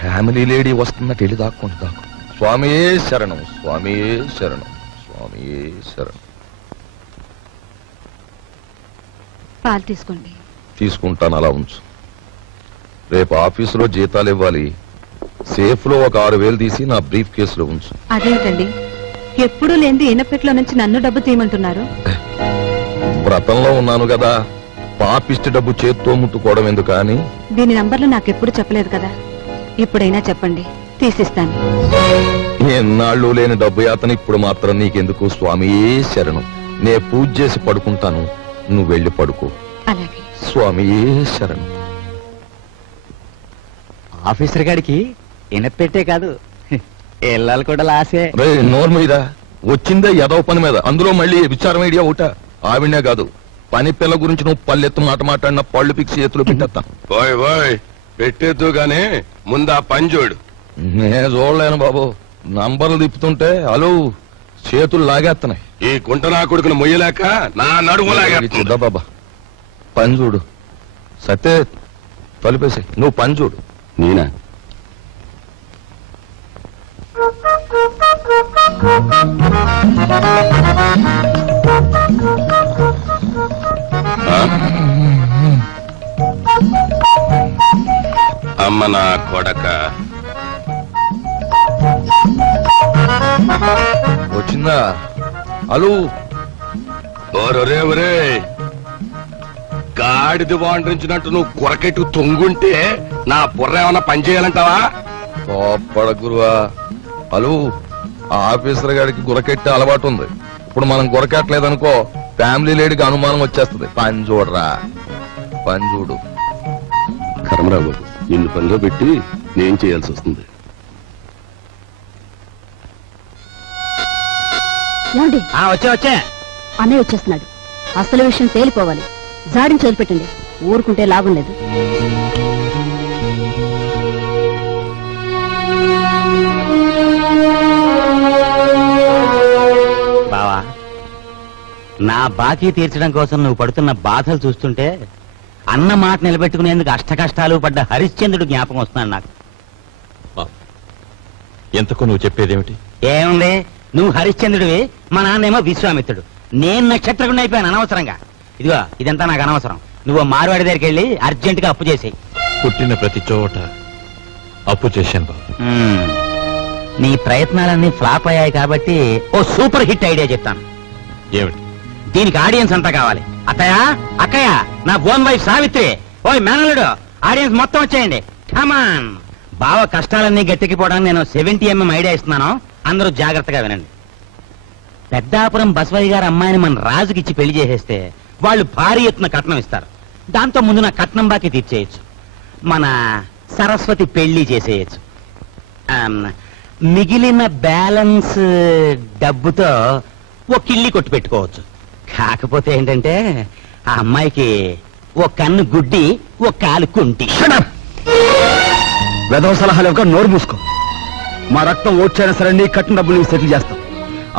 ఫ్యామిలీ లేడీ వస్తున్నట్టు వెళ్ళి దాక్కుంటు దాకు. స్వామియే శరణం, స్వామియే శరణం, స్వామియే శరణం. పాలు తీసుకోండి. తీసుకుంటాను, అలా ఉంచు. రేపు ఆఫీసులో జీతాలు ఇవ్వాలి. సేఫ్ లో ఒక 6,000 తీసి నా బ్రీఫ్ కేసులో ఉంచు. అదేంటండి, ఎప్పుడూ లేని ఈనపెట్లో నుంచి నన్ను డబ్బు తీయమంటున్నారు? వ్రతంలో ఉన్నాను కదా, పాపిష్టి డబ్బు చేత్తో ముట్టుకోవడం ఎందుకు అని. దీని నంబర్లు నాకెప్పుడు చెప్పలేదు కదా, ఇప్పుడైనా చెప్పండి, తీసిస్తాను. ఎన్నాళ్ళు లేని డబ్బు యాతన ఇప్పుడు మాత్రం నీకెందుకు? స్వామియే శరణం. నే పూజ చేసి పడుకుంటాను, నువ్వు వెళ్ళి పడుకో. అలాగే. స్వామియే శరణం. ఆఫీసర్ గారికి ఇనపెట్టే కాదు, ఇళ్ళాలు కూడా లాసే. రే నోరు మీద వచ్చిందే ఎదవ పని మీద, అందులో మళ్ళీ విచారం ఐడియా ఒకట. ఆవిడనే కాదు, పని పిల్ల గురించి నువ్వు పల్లెత్తు మాట మాట్లాడిన పళ్ళు పిక్సి చేతులు పెట్టేస్తాను. పెట్టేద్దు గానీ ముందా పని చూడు. నేను చూడలేను బాబు, నంబర్లు తిప్పుతుంటే హలో చేతులు లాగేస్తున్నాయి. ఈ గుంట నా కొడుకును మొయ్యలేక నా నడుము చూద్దా బాబా, పని చూడు. సత్తే తలుపేసి నువ్వు పని చూడు. నేనా? అమ్మ నా కొడక వచ్చిందా? హలో ఒరే ఒరే, గాడిది వాండ్రించినట్టు నువ్వు కొరకెట్టు తొంగుంటే నా బుర్ర ఏమన్నా పని చేయాలంటావా? కోప్పడ గురువా. హలో, ఆఫీసర్ గారికి గురకెట్టే అలవాటు ఉంది. ఇప్పుడు మనం గురకెట్టలేదనుకో ఫ్యామిలీ లేడీకి అనుమానం వచ్చేస్తుంది. పని చూడరా. పని చూడు. కర్మరావు నిన్ను పనిలో పెట్టి నేను చేయాల్సి వస్తుంది. వచ్చే అన్నయ్య వచ్చేస్తున్నాడు. అసలు విషయం తేలిపోవాలి. జాడిని చదిపెట్టండి. ఊరుకుంటే లాభం లేదు. బావా, నా బాకీ తీర్చడం కోసం నువ్వు పడుతున్న బాధలు చూస్తుంటే అన్న మాట నిలబెట్టుకునేందుకు అష్టకష్టాలు పడ్డ హరిశ్చంద్రుడు జ్ఞాపకం వస్తున్నాడు నాకు. ఎంతకు నువ్వు చెప్పేదేమిటి? ఏముంది, నువ్వు హరిశ్చంద్రుడివి, మా నాన్నేమో విశ్వామిత్రుడు. నేను నక్షత్రకుండా అయిపోయాను అనవసరంగా. ఇదిగో ఇదంతా నాకు అనవసరం. నువ్వు మార్వాడి దగ్గరికి వెళ్ళి అర్జెంటుగా అప్పు చేసేయి. పుట్టిన ప్రతి చోట అప్పు చేశాను బాబు. నీ ప్రయత్నాలన్నీ ఫ్లాప్ అయ్యాయి కాబట్టి ఓ సూపర్ హిట్ ఐడియా చెప్తాను. ఏమిటి? దీనికి ఆడియన్స్ అంతా కావాలి. అత్తయ్య, అక్కయ్య, నా బోన్ వైఫ్ సావిత్రి, ఓయ్ మేనలుడు, ఆడియన్స్ మొత్తం వచ్చేయండి. కమాన్. బావ కష్టాలన్నీ గట్టెక్కిపోవడానికి నేను 70mm ఐడియా ఇస్తున్నాను. అందరూ జాగ్రత్తగా వినండి. పెద్దాపురం బసవయ్య గారి అమ్మాయిని మన రాజుకిచ్చి పెళ్లి చేసేస్తే వాళ్ళు భారీ ఎత్తున కట్నం ఇస్తారు. దాంతో ముందు నా కట్నం బాకీ తీర్చేయచ్చు. మన సరస్వతి పెళ్లి చేసేయచ్చు. మిగిలిన బ్యాలెన్స్ డబ్బుతో ఓ కిళ్ళి కొట్టు పెట్టుకోవచ్చు. కాకపోతే ఏంటంటే ఆ అమ్మాయికి ఓ కన్ను గుడ్డి, ఓ కాలు కుంటి. వెధవ సలహాలు ఒక నోరు మూసుకో. మా రక్తం ఓడ్చైనా సరే నీ కట్టిన డబ్బులు సెటిల్ చేస్తాం.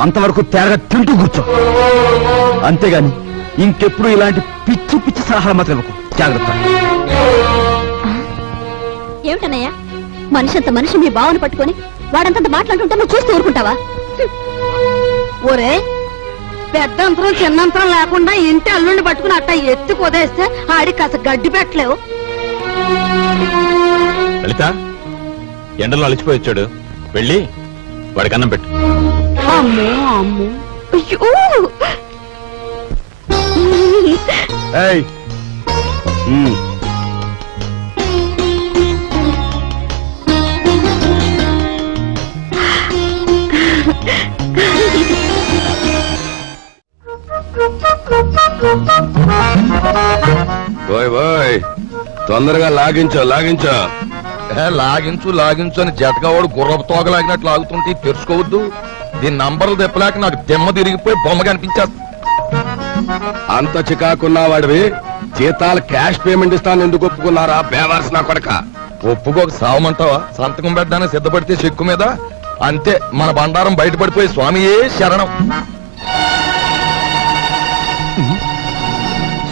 అంతవరకు తేరగా తింటూ కూర్చో. అంతేగాని ఇంకెప్పుడు ఇలాంటి పిచ్చి పిచ్చి సలహాలు మాత్రం ఇవ్వకు. జాగ్రత్త. ఏమిటన్నయ్యా, మనిషి అంత మనిషి మీ బావను పట్టుకొని వాడంతంత మాట్లాడుతుంటే నువ్వు చూస్తూ ఊరుకుంటావా? ఒరే, పెద్దంతరం చిన్నంతరం లేకుండా ఇంటి అల్లుండి పట్టుకుని అట్ట ఎత్తి పొదేస్తే ఆడికి కాస్త గడ్డి పెట్టలేవు. లలిత, ఎండలో అలిచిపోయి వచ్చాడు, వెళ్ళి వాడికి అన్నం పెట్టు. అమ్మో అమ్మో, అయ్యో. ఏయ్, తొందరగా లాగించో. లాగించు అని జతకావాడు గుర్రపు తోగలాగినట్లు లాగుతుంటే తెరుచుకోవద్దు. దీని నంబర్లు తెప్పలేక నాకు దెమ్మ తిరిగిపోయి బొమ్మ కనిపించేస్తా. అంత చికాకున్నా వాడివి జీతాలు క్యాష్ పేమెంట్ ఇస్తాను ఎందుకు ఒప్పుకున్నారా బేవర్స్ నా కొడక? ఒప్పుకోక సావమంటావా? సంతకం పెట్టడానికి సిద్ధపడితే చెక్కు మీద అంతే మన బండారం బయటపడిపోయి స్వామియే శరణం.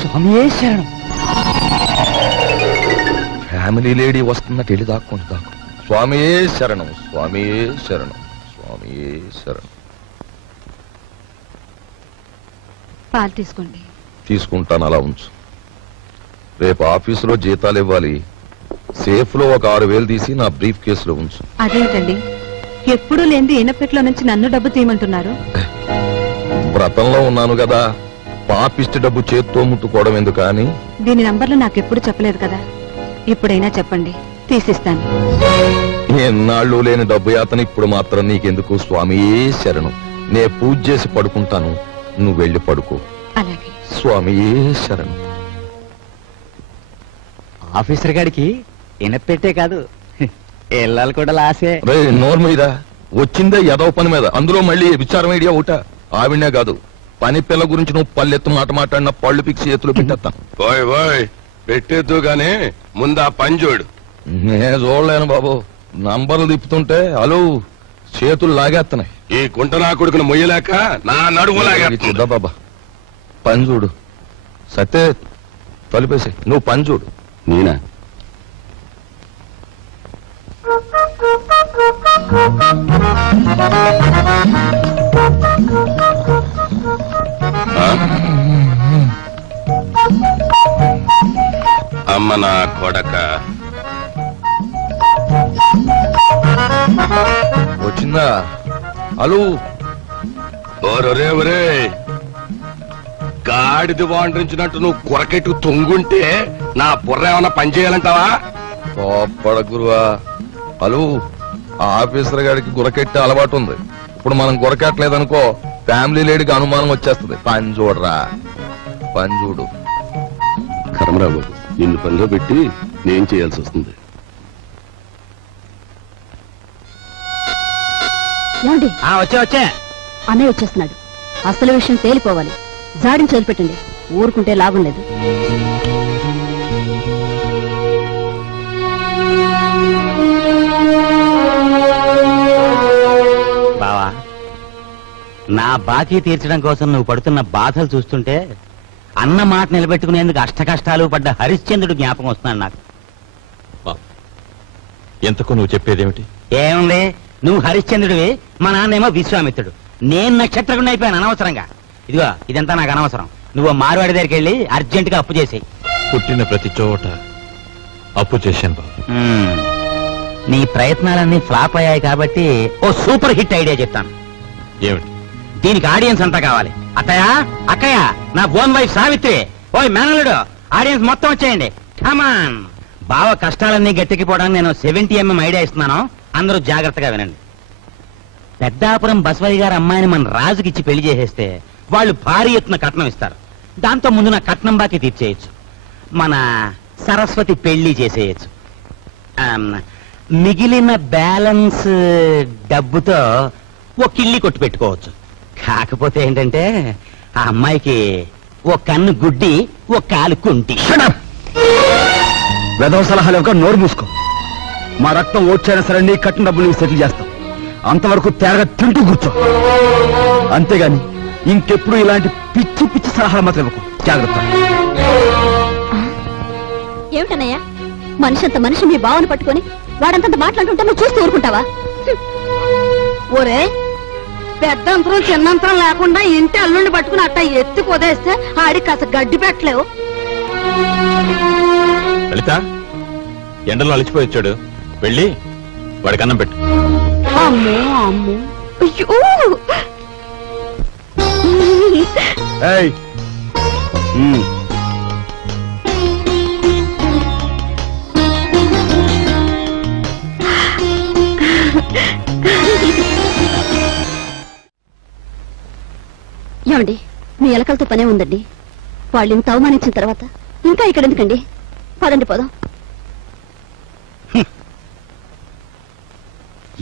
స్వామియే శరణం. ఫ్యామిలీ లేడీ వస్తున్నట్టు వెళ్ళి దాక్కుంటా. స్వామియే శరణం, స్వామియే శరణం, స్వామియే శరణం. పాలు తీసుకోండి. తీసుకుంటాను, అలా ఉంచు. రేపు ఆఫీసులో జీతాలు ఇవ్వాలి. సేఫ్ లో ఒక 6,000 తీసి నా బ్రీఫ్ కేసులో ఉంచు. అదేంటండి, ఎప్పుడూ లేని ఈనపెట్లో నుంచి నన్ను డబ్బు తీయమంటున్నారు? వ్రతంలో ఉన్నాను కదా, పాపిష్టి డబ్బు చేత్తో ముట్టుకోవడం ఎందుకు అని. దీని నంబర్లు నాకెప్పుడు చెప్పలేదు కదా, ఇప్పుడైనా చెప్పండి, తీసిస్తాను. ఎన్నాళ్ళు లేని డబ్బు యాతన ఇప్పుడు మాత్రం నీకెందుకు? స్వామియే శరణం. నే పూజ చేసి పడుకుంటాను, నువ్వు వెళ్ళి పడుకో. అలాగే. స్వామియే శరణం. ఆఫీసర్ గారికి ఇనపెట్టే కాదు, ఇళ్ళాలు కూడా లాసే. రే నోరు మీద వచ్చిందే ఎదవ పని మీద, అందులో మళ్ళీ విచారం ఐడియా ఒకట. ఆవిడనే కాదు, పని పిల్ల గురించి నువ్వు పల్లెత్తు మాట మాట్లాడిన పళ్ళు పిక్సి చేతులు పెట్టేస్తాను. పెట్టేద్దు గానీ ముందా పని చూడు. నేను చూడలేను బాబు, నంబర్లు తిప్పుతుంటే అలు చేతులు లాగేస్తున్నాయి. ఈ కుంట నా కొడుకును మొయ్యలేక నా నడుము చూద్దా బాబా, పని చూడు. సత్తే తలిపేసి నువ్వు పని చూడు. నేనా? అమ్మ నా కొడక వచ్చిందా? అలు ఒరే ఒరే, గాడిది వాండ్రించినట్టు నువ్వు కొరకెట్టు తొంగుంటే నా బుర్ర ఏమన్నా పని చేయాలంటావా? కోప్పడ గురువా. అలు ఆఫీసర్ గారికి గురకెట్టే అలవాటు ఉంది. ఇప్పుడు మనం గురకెట్టలేదనుకో ఫ్యామిలీ లేడీకి అనుమానం వచ్చేస్తుంది. పని చూడరా, పని చూడు. కర్మరావు, నిన్ను పనిలో పెట్టి నేను చేయాల్సి వస్తుంది. ఏమండి వచ్చే అన్నయ్య వచ్చేస్తున్నాడు. అసలు విషయం తేలిపోవాలి. జాడిని చదిపెట్టండి. ఊరుకుంటే లాభం లేదు. బావా, నా బాకీ తీర్చడం కోసం నువ్వు పడుతున్న బాధలు చూస్తుంటే అన్న మాట నిలబెట్టుకునేందుకు అష్టకష్టాలు పడ్డ హరిశ్చంద్రుడు జ్ఞాపకం వస్తున్నాడు నాకు. ఎంతకు నువ్వు చెప్పేదేమిటి? ఏముంది, నువ్వు హరిశ్చంద్రుడివి, మా నాన్నేమో విశ్వామిత్రుడు. నేను నక్షత్రకుండా అయిపోయాను అనవసరంగా. ఇదిగో ఇదంతా నాకు అనవసరం. నువ్వు మార్వాడి దగ్గరికి వెళ్ళి అర్జెంటుగా అప్పు చేసేయి. పుట్టిన ప్రతి చోట అప్పు చేశాను బాబు. నీ ప్రయత్నాలన్నీ ఫ్లాప్ అయ్యాయి కాబట్టి ఓ సూపర్ హిట్ ఐడియా చెప్తాను. ఏమిటి? దీనికి ఆడియన్స్ అంతా కావాలి. అత్తయ్య, అక్కయ్య, నా బోన్ వైఫ్ సావిత్రి, ఓయ్ మేనలుడు, ఆడియన్స్ మొత్తం వచ్చేయండి. కమాన్. బావ కష్టాలన్నీ గట్టెక్కిపోవడానికి నేను 70mm ఐడియా ఇస్తున్నాను. అందరూ జాగ్రత్తగా వినండి. పెద్దాపురం బసవయ్య గారి అమ్మాయిని మన రాజుకిచ్చి పెళ్లి చేసేస్తే వాళ్ళు భారీ ఎత్తున కట్నం ఇస్తారు. దాంతో ముందు నా కట్నం బాకీ తీర్చేయచ్చు. మన సరస్వతి పెళ్లి చేసేయచ్చు. మిగిలిన బ్యాలెన్స్ డబ్బుతో ఓ కిల్లి కొట్టు పెట్టుకోవచ్చు. కాకపోతే ఏంటంటే ఆ అమ్మాయికి ఓ కన్ను గుడ్డి, ఓ కాలు కుంటి. వెధవ సలహాలు ఒక నోరు మూసుకో. మా రక్తం ఓడ్చైనా సరే నీ కట్టిన డబ్బులు నీకు సెటిల్ చేస్తాం. అంతవరకు తేరగా తింటూ కూర్చో. అంతేగాని ఇంకెప్పుడు ఇలాంటి పిచ్చి పిచ్చి సలహాలు మాత్రం ఇవ్వకు. జాగ్రత్త. ఏమిటన్నయ్యా, మనిషి అంత మనిషి మీ బావను పట్టుకొని వాడంతంత మాట్లాడుతుంటే నువ్వు చూస్తూ ఊరుకుంటావా? ఒరే, పెద్దంతరం చిన్నంతరం లేకుండా ఇంటి అల్లుండి పట్టుకుని అట్ట ఎత్తి పొదేస్తే ఆడికి కాస్త గడ్డి పెట్టలేవు. లలిత, ఎండలో అలిచిపోయి వచ్చాడు, వెళ్ళి వాడికి అన్నం పెట్టు. అమ్మో అమ్మో, అయ్యో. ఏయ్, ఏమండి, మీ ఎలకలతో పనే ఉందండి. వాళ్ళు ఇంత అవమానించిన తర్వాత ఇంకా ఇక్కడ ఎందుకండి? పదండి పోదాం.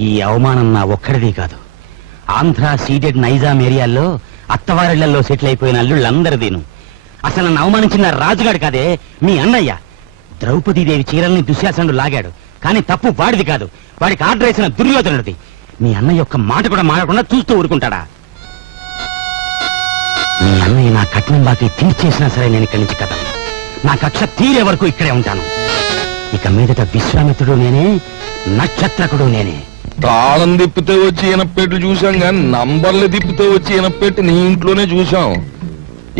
ఈ అవమానం నా ఒక్కడిది కాదు. ఆంధ్ర సీడెడ్ నైజాం ఏరియాల్లో అత్తవారిళ్లలో సెటిల్ అయిపోయిన అల్లుళ్ళందరిదీను. అసలు నన్ను అవమానించిన రాజుగాడు కాదే, మీ అన్నయ్య. ద్రౌపదీదేవి చీరల్ని దుశ్శాసనుడు లాగాడు, కానీ తప్పు వాడిది కాదు, వాడికి ఆర్డర్ వేసిన దుర్యోధనుడిది. మీ అన్నయ్య ఒక్క మాట కూడా మాడకుండా చూస్తూ ఊరుకుంటాడా? మీ అన్నయ్య నా కట్నం బాకీ తీర్చేసినా సరే నేను ఇక్కడి నుంచి కదలను. నా కక్ష తీరే వరకు ఇక్కడే ఉంటాను. ఇక మీదట విశ్వామిత్రుడు నేనే, నక్షత్రకుడు నేనే. తాళం తిప్పితే వచ్చి ఈనపెట్టు చూసాం కానీ నంబర్లు తిప్పితే వచ్చి ఈనపెట్టి నీ ఇంట్లోనే చూసాం.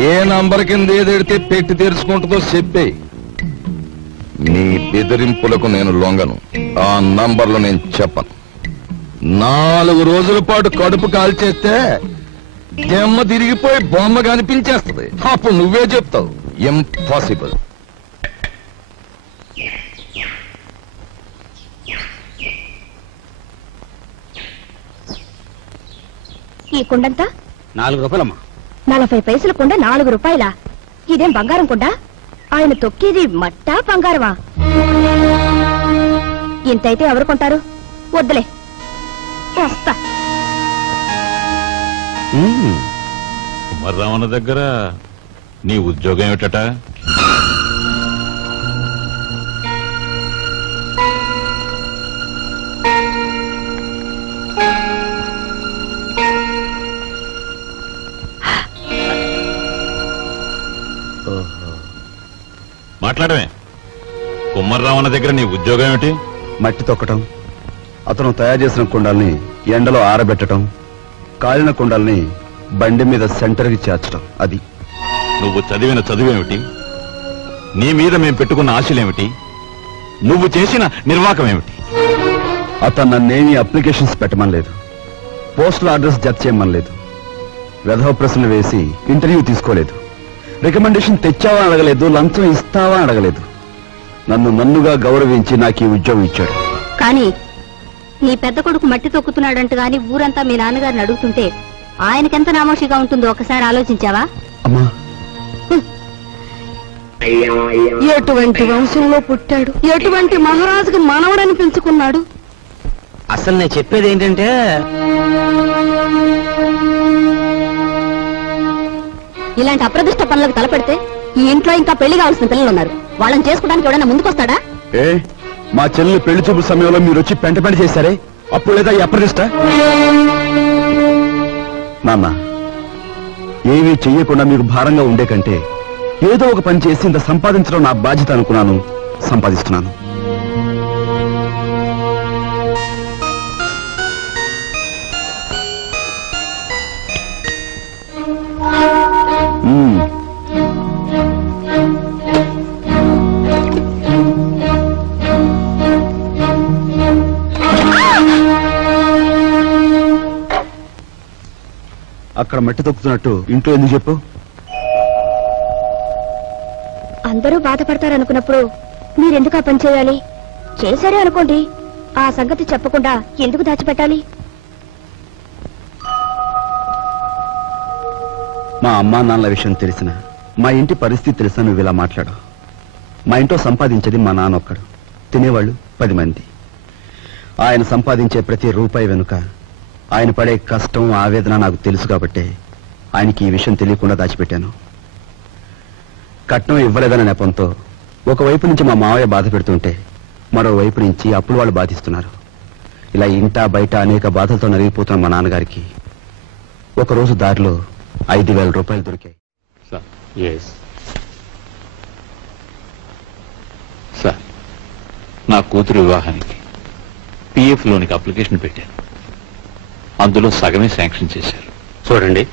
ఏ నంబర్ కింద ఏదెడితే పెట్టి తెరుచుకుంటుందో చెప్పే. నీ బెదిరింపులకు నేను లొంగను. ఆ నంబర్లు నేను చెప్పను. 4 రోజుల పాటు కడుపు కాల్చేస్తే దెమ్మ తిరిగిపోయి బొమ్మ కనిపించేస్తుంది. అప్పుడు నువ్వే చెప్తావు ఇంపాసిబుల్. ఈ కుండంతా 4 రూపాయలమ్మా. 40 పైసల కుండ 4 రూపాయలా? ఇదేం బంగారం కుండ? ఆయన తొక్కేది మట్టా బంగారమా? ఇంతైతే ఎవరు కొంటారు? వద్దులే, వస్తా. కుమారరావణ దగ్గర నీ ఉద్యోగం ఏమిటట? మాట్లాడమే. కుమారరావణ దగ్గర నీ ఉద్యోగం ఏమిటి? మట్టి తొక్కటం, అతను తయారు చేసిన కుండల్ని ఎండలో ఆరబెట్టడం, కాలిన కుండల్ని బండి మీద సెంటర్కి చేర్చడం. అది. నువ్వు చదివిన చదువేమిటి? నీ మీద మేము పెట్టుకున్న ఆశలేమిటి? నువ్వు చేసిన నిర్వాకం ఏమిటి? అతను నన్నేమీ అప్లికేషన్స్ పెట్టమనలేదు, పోస్టల్ అడ్రస్ జత చేయమనలేదు, వెధవ ప్రశ్నలు వేసి ఇంటర్వ్యూ తీసుకోలేదు, రికమెండేషన్ తెచ్చావా అడగలేదు, లంచం ఇస్తావా అడగలేదు. నన్నుగా గౌరవించి నాకు ఈ ఉద్యోగం ఇచ్చాడు. కానీ నీ పెద్ద కొడుకు మట్టి తొక్కుతున్నాడంట గాని ఊరంతా మీ నాన్నగారిని అడుగుతుంటే ఆయనకెంత నామోషిగా ఉంటుందో ఒకసారి ఆలోచించావా? అమ్మా, ఎటువంటి వంశంలో పుట్టాడు, ఎటువంటి మహారాజుకి మనవడని పెంచుకున్నాడు. అసలు నేను చెప్పేది ఏంటంటే ఇలాంటి అప్రదిష్ట పనులకు తలపెడితే ఈ ఇంట్లో ఇంకా పెళ్లి కావాల్సిన పిల్లలు ఉన్నారు. వాళ్ళని చేసుకోవడానికి ఎవడైనా ముందుకొస్తాడా? ఏ మా చెల్లెలు పెళ్లి చూపుల సమయంలో మీరు వచ్చి పెంట చేశారే, అప్పుడు లేదా ఈ అప్రదిష్ట? నాన్న, ఏమీ చెయ్యకుండా మీకు భారంగా ఉండే కంటే ఏదో ఒక పని చేసి ఇంత సంపాదించడం నా బాధ్యత అనుకున్నాను, సంపాదిస్తున్నాను. అక్కడ మట్టి తొక్కుతున్నట్టు ఇంట్లో ఎందుకు చెప్పు? అందరూ బాధపడతారనుకున్నప్పుడు మీరెందుకు ఆ పని చేయాలి? చేశారే అనుకోండి, ఆ సంగతి చెప్పకుండా ఎందుకు దాచిపెట్టాలి? మా అమ్మా నాన్నల విషయం తెలిసిన, మా ఇంటి పరిస్థితి తెలిసిన నువ్వు ఇలా మాట్లాడు. మా ఇంట్లో సంపాదించేది మా నాన్న ఒక్కడు, తినేవాళ్ళు 10 మంది. ఆయన సంపాదించే ప్రతి రూపాయి వెనుక ఆయన పడే కష్టం, ఆవేదన నాకు తెలుసు కాబట్టి ఆయనకి ఈ విషయం తెలియకుండా దాచిపెట్టాను. కట్నం ఇవ్వలేదన్న నెపంతో ఒకవైపు నుంచి మా మావయ్య బాధ పెడుతుంటే మరోవైపు నుంచి అప్పులు వాళ్ళు బాధిస్తున్నారు. ఇలా ఇంటా బయట అనేక బాధలతో నలిగిపోతున్న మా నాన్నగారికి ఒకరోజు దారిలో 5,000 రూపాయలు దొరికాయి. సార్, నా కూతురు వివాహానికి పిఎఫ్ లోనికి అప్లికేషన్ పెట్టాను. అందులో సగమే శాంక్షన్ చేశారు. చూడండి,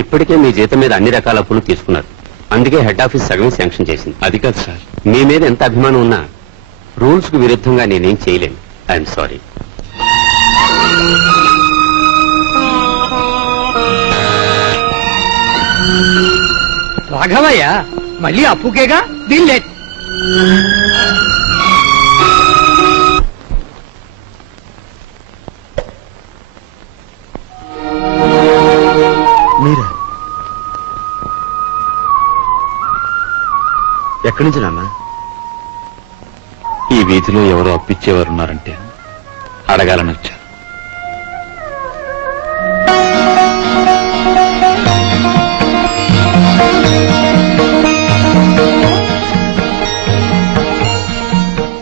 ఇప్పటికే మీ జీతం మీద అన్ని రకాల అప్పులు తీసుకున్నారు. అందుకే హెడ్ ఆఫీస్ సగమే శాంక్షన్ చేసింది. అది కాదు సార్, మీ మీద ఎంత అభిమానం ఉన్నా రూల్స్ కు విరుద్ధంగా నేనేం చేయలేను. I'm sorry. రాఘవయ్య మళ్ళీ అప్పుకేగా దీనిలే. మీరా? ఎక్కడి నుంచి నాన్న? ఈ వీధిలో ఎవరో అప్పిచ్చేవారున్నారంటే అడగాలని వచ్చాను.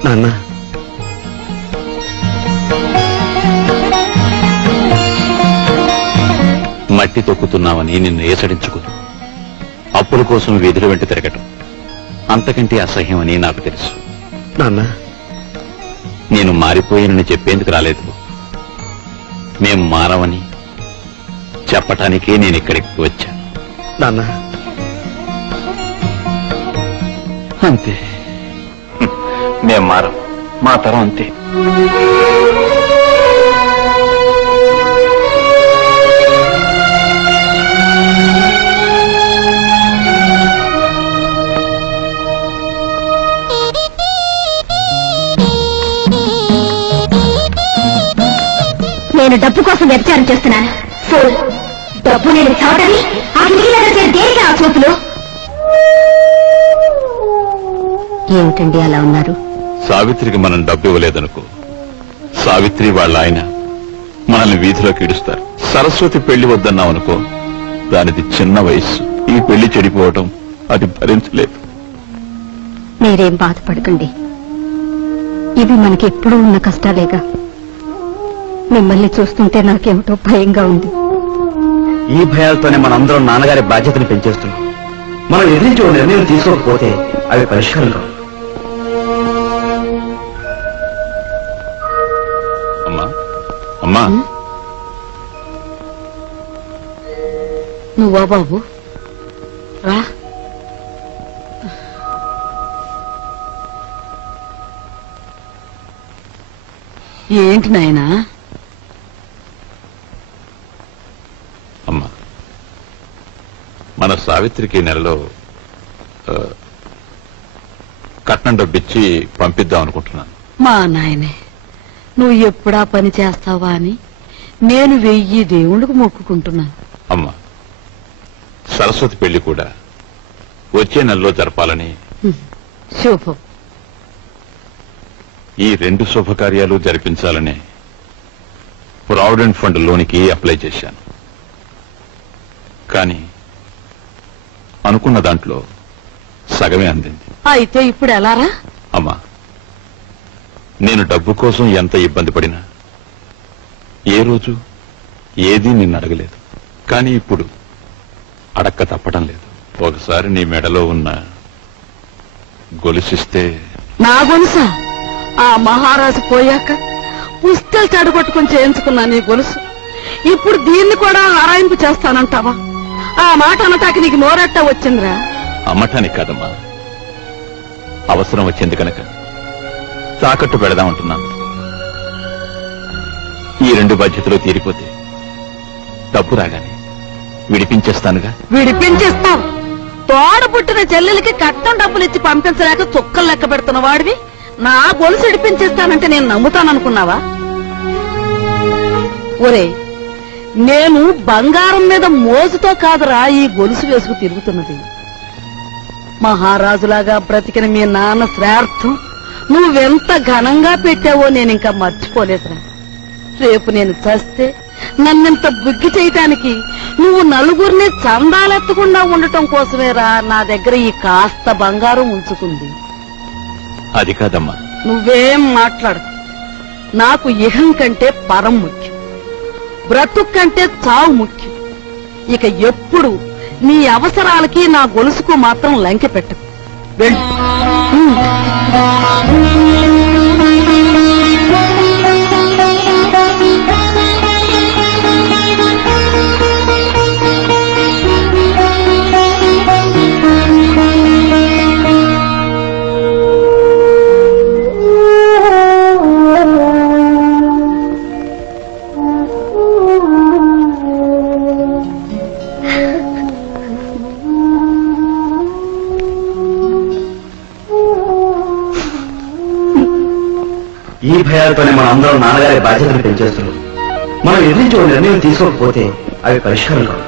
నాన్న, మట్టి తొక్కుతున్నామని నిన్ను ఏసడించుకుని అప్పుల కోసం వీధుల వెంట తిరగటం అంతకంటే అసహ్యమని నాకు తెలుసు. నాన్న, నేను మారిపోయానని చెప్పేందుకు రాలేదు. మేం మారవని చెప్పటానికే నేను ఇక్కడికి వచ్చాను. నాన్న, అంతే, మేం మారం, మా తరం అంతే. నేను డబ్బు కోసం వ్యభిచారం చేస్తున్నాను. డబ్బు నేను చావటని ఆ కిటికీ దేనికి ఆ చూపులు? ఏమిటండి అలా ఉన్నారు? సావిత్రికి మనం డబ్బు ఇవ్వలేదనుకో, సావిత్రి వాళ్ళ ఆయన మనల్ని వీధిలోకి ఇడుస్తారు. సరస్వతి పెళ్లి వద్దన్నామనుకో, దానిది చిన్న వయస్సు, ఈ పెళ్లి చెడిపోవటం అది భరించలేదు. మీరేం బాధపడకండి, ఇవి మనకి ఎప్పుడూ ఉన్న కష్టాలేగా. మిమ్మల్ని చూస్తుంటే నాకేమిటో భయంగా ఉంది. ఈ భయాలతోనే మనందరం నాన్నగారి బాధ్యతను పెంచేస్తున్నాం. మనం ఎదిరించి ఓ నిర్ణయం తీసుకోకపోతే అవి పరిష్కారం కావు. అమ్మా, అమ్మా, నువ్వా బాబు? రా. ఏంటి నాయనా? అమ్మా, మన సావిత్రికి నెలలో కట్నం డబ్బిచ్చి పంపిద్దాం అనుకుంటున్నాను. మా నాయనే, నువ్వు ఎప్పుడా పని చేస్తావా అని నేను 1000 దేవుళ్ళకు మొక్కుకుంటున్నాను. అమ్మా, సరస్వతి పెళ్లి కూడా వచ్చే నెలలో జరపాలని శుభం. ఈ 2 శుభకార్యాలు జరిపించాలనే ప్రావిడెంట్ ఫండ్ లోనికి అప్లై చేశాను. కానీ అనుకున్న దాంట్లో సగమే అందింది. అయితే ఇప్పుడు ఎలారా? అమ్మా, నేను డబ్బు కోసం ఎంత ఇబ్బంది పడినా ఏ రోజు ఏదీ నిన్ను అడగలేదు. కానీ ఇప్పుడు అడక్క తప్పడం లేదు. ఒకసారి నీ మెడలో ఉన్న గొలుసిస్తే. నా గొలుసా? ఆ మహారాజు పోయాక పుస్తలు చెడగొట్టుకుని చేయించుకున్నా నీ గొలుసు. ఇప్పుడు దీన్ని కూడా ఆరాయింపు చేస్తానంటావా? ఆ మాట అనటానికి నీకు నోరట్ట వచ్చిందిరా? అమ్మటానికి కాదమ్మా, అవసరం వచ్చింది కనుక తాకట్టు పెడదామంటున్నాను. ఈ 2 బాధ్యతలు తీరిపోతే డబ్బు రాగానే విడిపించేస్తానుగా. విడిపించేస్తావు? తోడ పుట్టిన చెల్లెలకి కట్నం డబ్బులు ఇచ్చి పంపించలేక చుక్కలు లెక్క పెడుతున్న వాడివి నా గొలుసు విడిపించేస్తానంటే నేను నమ్ముతాననుకున్నావా? ఒరే, నేను బంగారం మీద మోజుతో కాదురా ఈ గొలుసు వేసుకు తిరుగుతున్నది. మహారాజులాగా బ్రతికిన మీ నాన్న శ్రార్థం నువ్వెంత ఘనంగా పెట్టావో నేను ఇంకా మర్చిపోలేదురా. రేపు నేను చస్తే నన్నింత బుగ్గి చేయటానికి నువ్వు నలుగురిని చందాలెత్తకుండా ఉండటం కోసమేరా నా దగ్గర ఈ కాస్త బంగారం ఉంచుతుంది. అది కాదమ్మా. నువ్వేం మాట్లాడు. నాకు ఇహం కంటే పరం ముఖ్యం, బ్రతుకు కంటే చావు ముఖ్యం. ఇక ఎప్పుడు నీ అవసరాలకి నా గొలుసుకు మాత్రం లంకె పెట్టకు. వెళ్ళు. ఈ భయాలతోనే మన అందరం నాన్నగారి బాధ్యతలు పెంచేస్తున్నాం. మనం ఎదిరించి నిర్ణయం తీసుకోకపోతే అవి పరిష్కారం కావు.